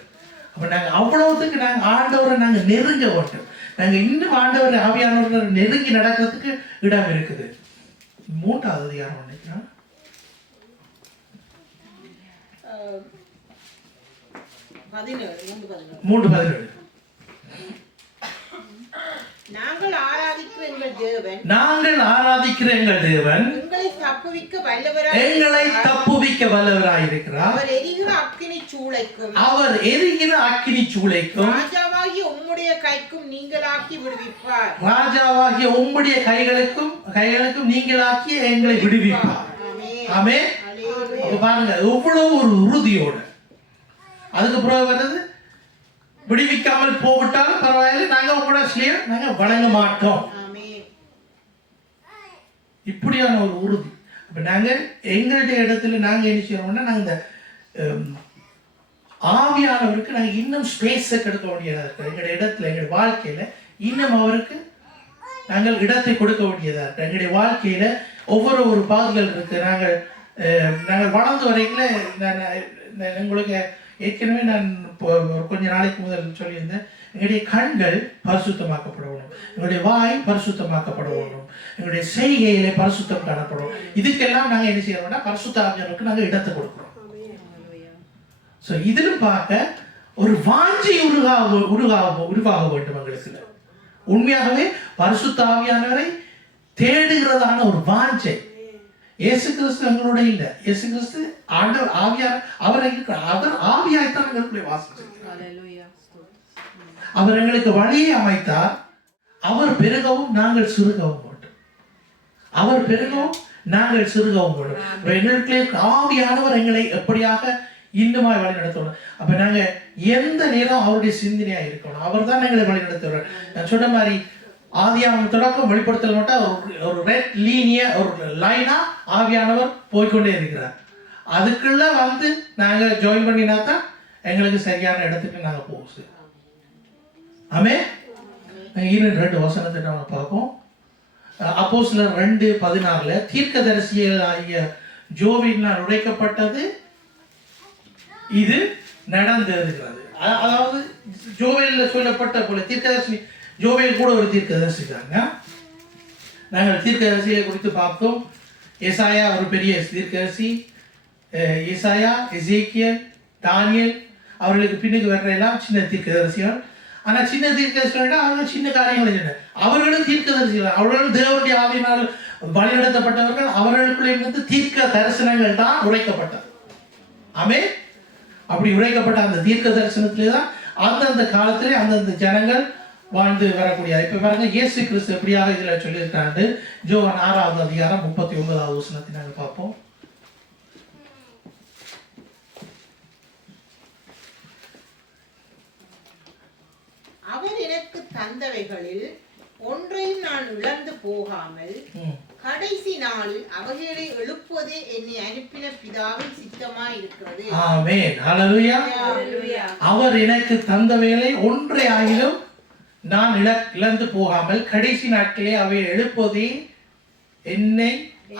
அப்ப நாங்க அவ்வளவுக்கு நாங்க ஆண்டவரை நாங்க நெருங்க மாட்டோம். நாங்க இன்னும் ஆண்டவரை ஆவியானவரை நெருங்கி நடக்கிறதுக்கு இடம் இருக்குது. 3வது அதிகாரம் நினைக்கிறேன் 3:17. நாங்கள் ஆராதிக்கிற எங்கள் தேவன் எங்களை தப்புவிக்க வல்லவராயிருக்கிறார். அவர் எரிகிற அக்கினி சூளைக்கும் ராஜாவாகிய உம்முடைய கைக்கும் நீங்களாக்கி விடுவிப்பார். ராஜாவாகிய உம்முடைய கைகளுக்கும் நீங்களாக்கி எங்களை விடுவிப்பார். ஆமென். அப்ப பாருங்க எவ்வளவு ஒரு உறுதியோட. அதுக்கு பிறகு வருது, விடுவிக்காமல் போவிட்டாலும் பரவாயில்லை, நாங்க உங்களோட ஸ்லேவ், நாங்க வணங்க மாட்டோம். இப்படியான ஒரு உறுதி. அப்ப நாங்க எங்களுடைய இடத்துல நாங்க என்ன செய்யறோம்னா, நாங்க இந்த ஆவியானவருக்கு நாங்க இன்னும் ஸ்பேஸை கொடுக்க வேண்டியதா இருக்கு. எங்களுடைய இடத்துல, எங்களுடைய வாழ்க்கையில இன்னும் அவருக்கு நாங்கள் இடத்தை கொடுக்க வேண்டியதா இருக்கு. எங்களுடைய வாழ்க்கையில ஒவ்வொரு ஒரு பாதுகள் இருக்கு. நாங்கள் வளர்ந்து வரைக்கும் நான் உங்களுக்கு ஏற்கனவே நான் கொஞ்ச நாளைக்கு முதல் சொல்லியிருந்தேன், எங்களுடைய கண்கள் பரிசுத்தமாக்கப்படணும், எங்களுடைய வாய் பரிசுத்தமாக்கப்படணும், எங்களுடைய செய்கையிலே பரிசுத்தம் காணப்படும். இதுக்கெல்லாம் நாங்கள் என்ன செய்யறோம்னா பரிசுத்த ஆவியானவருக்கு நாங்கள் இடத்தை கொடுக்கிறோம். ஸோ இதிலும் பார்க்க ஒரு வாஞ்சை உருவாக வேண்டும் எங்களுக்கு. உண்மையாகவே பரிசுத்த ஆவியானவரை தேடுகிறதான ஒரு வாஞ்சை. இயேசு கிறிஸ்து எங்களோட இல்லை. இயேசு கிறிஸ்து ஆண்டவர் ஆவியார், அவர் ஆவியாய்த்தான் எங்களுக்குள்ளே வாசம் செய்கிறார். அவர் எங்களுக்கு வழியை அமைத்தார். அவர் பெருகவும் நாங்கள் சிறுகவும் வேண்டும். அவர் பெருகவும் நாங்கள் சிறுகவும் வேண்டும். எங்களுக்குள்ளே ஆவியானவர் எங்களை எப்படியாக இன்னுமாய் வழி நடத்தணும். அப்ப நாங்க எந்த நேரம் அவருடைய சிந்தனையா இருக்கணும். அவர் தான் எங்களை வழி நடத்துவார். நான் சொன்ன மாதிரி ஆதியாகமம் தொடக்கம் வெளிப்படுத்தல் மட்டும் ஒரு ரெட் லீனிய ஒரு லைனா ஆவியானவர் போய்கொண்டே இருக்கிறார். அதுக்குள்ள வந்து நாங்க ஜாயின் பண்ணினா தான் எங்களுக்கு சரியான இடத்துக்கு நாங்க போவோம். ஆமே. 2 வசனத்தை நம்ம பார்ப்போம். அப்போஸ்தலர் 2:16 தீர்க்கதரிசியாகிய ஜோவினால் உரைக்கப்பட்டது இது நடந்திருக்கிறது. அதாவது ஜோவேல்ல சொல்லப்பட்ட போல தீர்க்கதரிசி, ஜோவேல் கூட ஒரு தீர்க்கதரிசி தாங்க. நாங்கள் தீர்க்கதரிசியை குறித்து பார்த்தோம். ஏசாயா ஒரு பெரிய தீர்க்கதரிசி. ஏசாயா, எசேக்கியல், தானியேல் அவர்களுக்கு பின்னுக்கு வர்ற எல்லாம் சின்ன தீர்க்கதரிசிகள். ஆனா சின்ன தீர்க்கதரிசிகள் அவர்கள் சின்ன காரியங்களை சொன்னார். அவர்களும் தீர்க்கதரிசிகள், அவர்களும் தேவனுடைய ஆவியினால் வழிநடத்தப்பட்டவர்கள். அவர்களுக்குள்ளே இருந்து தீர்க்க தரிசனங்கள் தான் உரைக்கப்பட்டது. ஆமே. அப்படி உரைக்கப்பட்ட அந்த தீர்க்க தரிசனத்திலே தான் அந்தந்த காலத்திலே அந்தந்த ஜனங்கள் வாழ்ந்து வரக்கூடிய. இப்ப பாருங்க, இயேசு கிறிஸ்து எப்படியாக இதுல சொல்லியிருக்காண்டு யோவான் 6வது அதிகாரம் 39வது வசனத்தை நாங்கள் பார்ப்போம். அவர் எனக்கு தந்தவைகளில் ஒன்றையும் நான் இழந்து போகாமல் கடைசி நாளில் அவைகளை எழுப்புவதே என்னை அனுப்பின பிதாவின் சித்தமாய் இருக்கிறது. ஆமென். ஹல்லேலூயா. அவர் எனக்கு தந்தவைகளை ஒன்றை ஆகிலும் நான் இழந்து போகாமல் கடைசி நாட்களே அவை எழுப்புவதே என்னை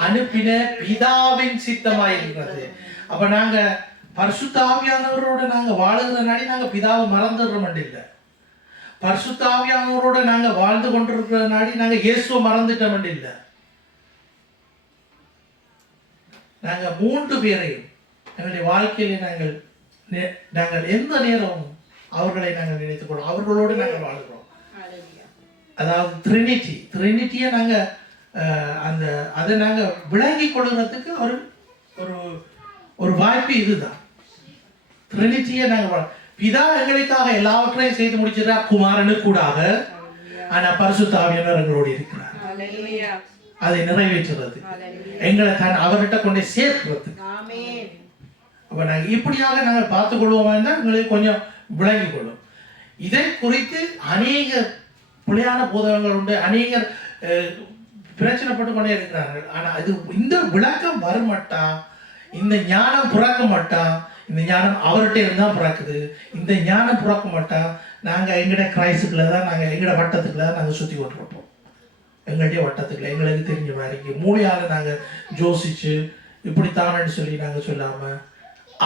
அனுப்பின பிதாவின் சித்தமாய் இருக்கிறது. அப்ப நாங்க பரிசுத்த ஆவியானவரோட நாங்க வாழுகிற நாடி நாங்க பிதாவை மறந்துடுறோம் இல்லை. பரிசுத்த ஆவியானவரோட நாங்க வாழ்ந்து கொண்டிருக்கிற நாடி நாங்க இயேசுவை மறந்துட்டோம் இல்லை. நாங்கள் 3 பேரையும் எங்களுடைய வாழ்க்கையில நாங்கள் எந்த நேரமும் அவர்களை நாங்கள் நினைத்துக் கொள்வோம். அவர்களோடு நாங்கள் வாழ்கிறோம். அதாவது ட்ரினிட்டியை நாங்கள் அதை நாங்கள் விளங்கி கொள்கிறதுக்கு ஒரு வாய்ப்பு இதுதான். ட்ரினிட்டியை நாங்கள் பிதா எங்களுக்காக எல்லாவற்றையும் செய்து முடிச்சிடறார் குமாரனுக்கூடாக. ஆனா பரிசுத்த ஆவியானவர் எங்களோடு இருக்கிறார். அதை நிறைவேற்றுறது, எங்களை தான் அவர்கிட்ட கொண்டே சேர்க்கிறது. அப்ப நாங்கள் இப்படியாக நாங்கள் பார்த்துக் கொள்வோமா இருந்தால் எங்களுக்கு கொஞ்சம் விளங்கி கொள்ளும். இதை குறித்து அநேக பிழையான போதகங்கள் உண்டு. அநேகர் பிரச்சனைப்பட்டு கொண்டே இருக்கிறார்கள். ஆனா அது இந்த விளக்கம் வரமாட்டா, இந்த ஞானம் பிறக்க மாட்டா. இந்த ஞானம் அவர்கிட்ட இருந்தால் பிறக்குது. இந்த ஞானம் பிறக்க மாட்டா. நாங்க எங்கட கிரைஸ்டுக்குள்ள தான், நாங்க எங்கட வட்டத்துக்குள்ள தான் நாங்கள் சுற்றி கொண்டிருப்போம். எங்களுடைய வட்டத்துக்குள்ள எங்களுக்கு தெரிஞ்ச மாதிரி மூளையால நாங்கள் யோசிச்சு இப்படித்தானு சொல்லி நாங்கள் சொல்லாம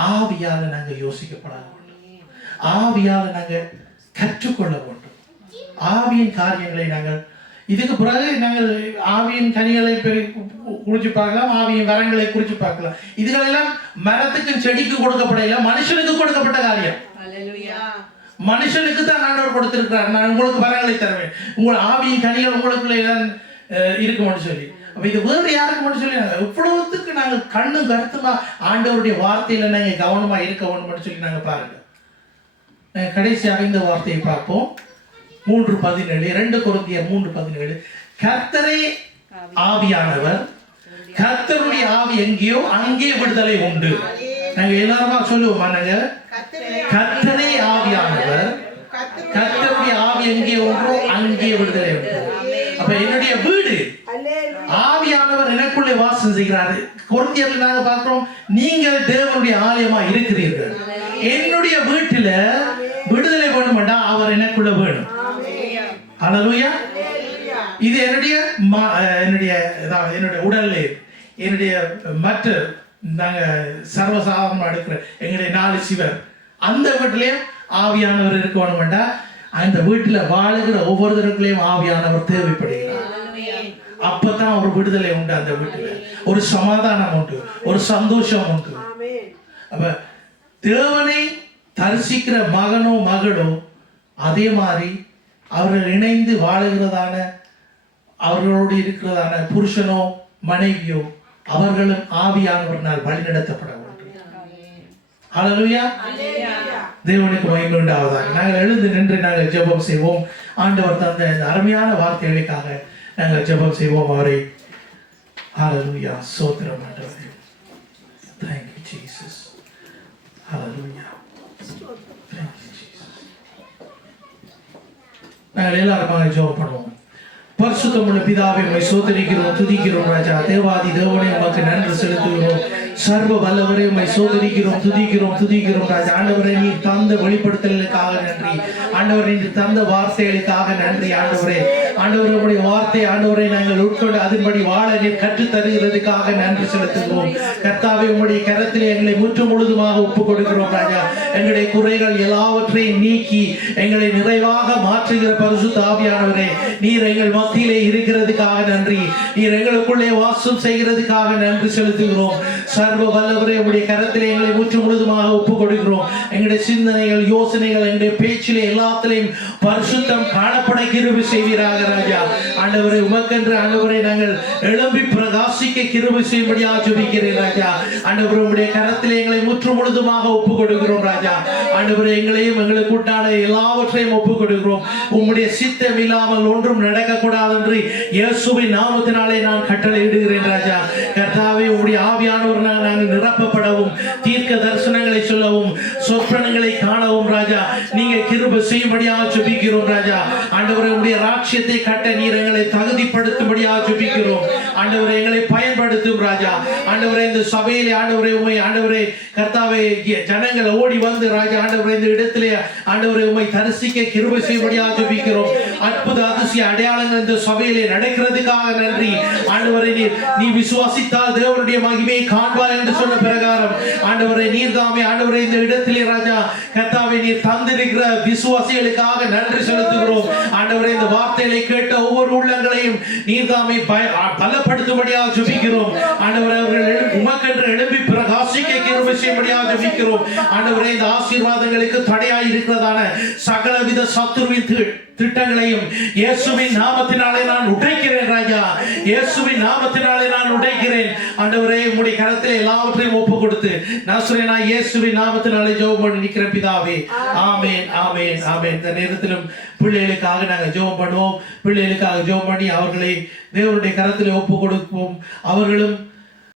ஆவியால நாங்கள் யோசிக்கப்பட வேண்டும். ஆவியால நாங்கள் கற்றுக்கொள்ள வேண்டும். ஆவியின் காரியங்களை நாங்கள் இதுக்கு பிறகு நாங்கள் ஆவியின் கனிகளை குறிச்சு பார்க்கலாம், ஆவியின் வரங்களை குறிச்சு பார்க்கலாம். இதுகளெல்லாம் மரத்துக்கும் செடிக்கும் கொடுக்கப்படல, மனுஷனுக்கு கொடுக்கப்பட்ட காரியம். மனுஷனுக்கு தான் ஆண்டவர் கொடுத்திருக்கிறார். நான் உங்களுக்கு வரங்களை தருவேன், உங்கள் ஆவியின் கனிகள் உங்களுக்குள்ள இருக்கும்னு சொல்லி. அப்ப இது வேறு யாருக்கு மட்டும் சொல்லி இவ்வளவுத்துக்கு நாங்கள் கண்ணும் கருத்துமா ஆண்டவருடைய வார்த்தையில நாங்கள் கவனமா இருக்க வேணும்னு சொல்லி நாங்கள் பாருங்க. கடைசியாக இந்த வார்த்தையை பார்ப்போம். 3:17 2 கொரிந்தியர் 3:17 கர்த்தரே ஆவியானவர், கர்த்தருடைய ஆவி எங்கேயோ அங்கே விடுதலை உண்டு. நாங்க எல்லாருமா சொல்லுவோமா? நாங்க கர்த்தரே ஆவியானவர், கர்த்தருடைய ஆவி எங்கே உண்டோ அங்கே விடுதலை உண்டு. அப்ப என்னுடைய வீடு ஆவியானவர் எனக்குள்ளே வாசம் செய்கிறாரு. கொரிந்தியர்ல நாங்க பார்க்கிறோம், நீங்கள் தேவனுடைய ஆலயமா இருக்கிறீர்கள். என்னுடைய வீட்டுல விடுதலை வேணும்டா அவர் எனக்குள்ள வேணும். ஹல்லேலூயா. இது என்னுடைய உடல்ல, என்னுடைய மற்ற நாங்க சர்வசாதாரணமா எடுக்கிற எங்களுடைய 4 சிவர், அந்த வீட்டிலையும் ஆவியானவர் இருக்க வேணும்டா அந்த வீட்டுல வாழுகிற ஒவ்வொருத்தருக்குள்ளேயும் ஆவியானவர் தேவைப்படுகிறார். அப்பதான் ஒரு விடுதலை உண்டு, அந்த வீட்டுல ஒரு சமாதானம் உண்டு, ஒரு சந்தோஷம் உண்டு. அப்ப தேவனை தரிசிக்கிற மகனோ மகளோ அதே மாதிரி அவர்கள் இணைந்து வாழுகிறதான, அவர்களோடு இருக்கிறதான புருஷனோ மனைவியோ அவர்களும் ஆவியானவரினால் வழிநடத்தப்பட வேண்டும். ஹல்லேலூயா. தேவனுக்கு மகிமை உண்டாவதாக. நாங்கள் எழுந்து நின்று நாங்கள் ஜெபம் செய்வோம். ஆண்டவர் தந்த இந்த அருமையான வார்த்தைகளுக்காக நாங்கள் ஜெபம் செய்வோம் அவரை. ஹல்லேலூயா. ஸ்தோத்திரம் ஆண்டவரே. Thank you Jesus. Hallelujah. Thank you Jesus. நாங்கள் எல்லாரும் ஜெபம் பண்ணுவோம். பரிசுத்தமுள்ள பிதாவே, உம்மை ஸ்தோத்திரிக்கிறோம், துதிக்கிறோம் ராஜா. தேவாதி தேவனே, உமக்கு நன்றி செலுத்துகிறோம். சர்வ வல்லவரே, உம்மை ஸ்தோத்திரிக்கிறோம், துதிக்கிறோம் ராஜா. ஆண்டவரே, நீர் தந்த வெளிப்படுத்தலுக்காக நன்றி. ஆண்டவரே, நீர் தந்த வார்த்தைகளுக்காக நன்றி. ஆண்டவரே, உம்முடைய வார்த்தை ஆண்டவரை நாங்கள் உட்கொண்டு அதன்படி வாழ நீர் கற்றுத் தருகிறதுக்காக நன்றி செலுத்துகிறோம். கர்த்தாவே, உம்முடைய கரத்திலே எங்களை முற்று முழுதுமாக ஒப்புக் கொடுக்கிறோம் ராஜா. எங்களுடைய குறைகள் எல்லாவற்றையும் நீக்கி எங்களை நிறைவாக மாற்றுகிற பரிசுத்த ஆவியானவரே, நீர் எங்கள் மத்தியிலே இருக்கிறதுக்காக நன்றி. நீர் எங்களுக்குள்ளே வாசம் செய்கிறதுக்காக நன்றி செலுத்துகிறோம். சர்வ வல்லவரே, உம்முடைய கரத்திலே எங்களை முற்று முழுதுமாக ஒப்புக் கொடுக்கிறோம். எங்களுடைய சிந்தனைகள், யோசனைகள், எங்களுடைய பேச்சிலே எல்லாத்திலையும் பரிசுத்தம் காணப்பட கிருபை செய்வீராக ராஜா. ஆண்டவரே, உமக்கென்று ஆண்டவரே நாங்கள் எழும்பி பிரகாசிக்க கிருபை செய்யும்படியாக ஜெபிக்கிறேன் ராஜா. ஆண்டவரே, உம்முடைய கரத்திலே எங்களை முற்று முழுதுமாக ஒப்புக் கொடுக்கிறோம் ராஜா. ஆண்டவரே, எங்களையும் எங்களுக்கு கூட்டான எல்லாவற்றையும் ஒப்புக் கொடுக்கிறோம். உம்முடைய சித்தம் இல்லாமல் ஒன்றும் நடக்கக்கூடாது என்று இயேசுவின் நாமத்தினாலே நான் கட்டளையிடுகிறேன் ராஜா. கர்த்தாவே, உம்முடைய ஆவியானவரால் நாங்கள் நிரப்பப்படவும், தீர்க்க தரிசனங்களை சொல்லவும், சொப்பனங்களை காணவும் ராஜா நீங்க கிருபை செய்யும்படியாக ஜெபிக்கிறோம் ராஜா. ஆண்டவரே, உம்முடைய ராஜ்யத்தை கட்ட நீர் எங்களை தகுதிப்படுத்தும்படியாக ஜெபிக்கிறோம். ஆண்டவரே, எங்களை பயன்படுத்தும் ராஜா. ஆண்டவரே, இந்த சபையிலே ஆண்டவரே உம்மை ஆண்டவரே கர்த்தாவே ஜனங்கள் ஓடி வந்து ராஜா ஆண்டவரே இந்த இடத்திலே ஆண்டவரே உம்மை தரிசிக்க கிருபை செய்யும்படியாக ஜெபிக்கிறோம். அற்புத அதிசய அடையாளங்கள் இந்த சபையிலே நடக்கிறதுக்காக நன்றி. ஆண்டவரே, நீ விசுவாசித்தால் தேவனுடைய மகிமையை காண்பாய் என்று சொன்ன பிரகாரம் ஆண்டவரே நீர் தாமே ஆண்டவரே இந்த இடத்திலே ராஜா கர்த்தாவே நீர் தந்திருக்கிற விசுவாசிகளுக்காக நன்றி செலுத்துகிறோம். ஆண்டவரே, இந்த வார்த்தைகளை கேட்ட ஒவ்வொரு உள்ளங்களையும் நீர் தாமே பலப்படுத்தும்படியாக ஜெபிக்கிறோம். ஆண்டவரே, அவர்கள் உமக்கென்று எழும்பி பிரகாசிக்க கிருபை செய்யும்படியாக ஜெபிக்கிறோம். ஆண்டவரே, இந்த ஆசீர்வாதங்களுக்கு தடையாய் இருக்கிறதான சகலவித சத்துருவின் திட்டங்களையும் இயேசுவின் நாமத்தினாலே நான் உடைக்கிறேன் ராஜா. இயேசுவின் நாமத்தினாலே நான் உடைக்கிறேன். ஆண்டவரே, உம்முடைய கரத்திலே எல்லாவற்றையும் ஒப்புக் கொடுத்து நாசரேனாகிய இயேசுவின் நாமத்தினாலே ஜெபம் பண்ணி நிற்கிறேன் பிதாவே. ஆமென், ஆமென், ஆமென். இந்த நேரத்திலும் பிள்ளைகளுக்காக நாங்கள் ஜெபம் பண்ணுவோம். பிள்ளைகளுக்காக ஜெபம் பண்ணி அவர்களை தேவனுடைய கரத்திலே ஒப்புக் கொடுப்போம். அவர்களும்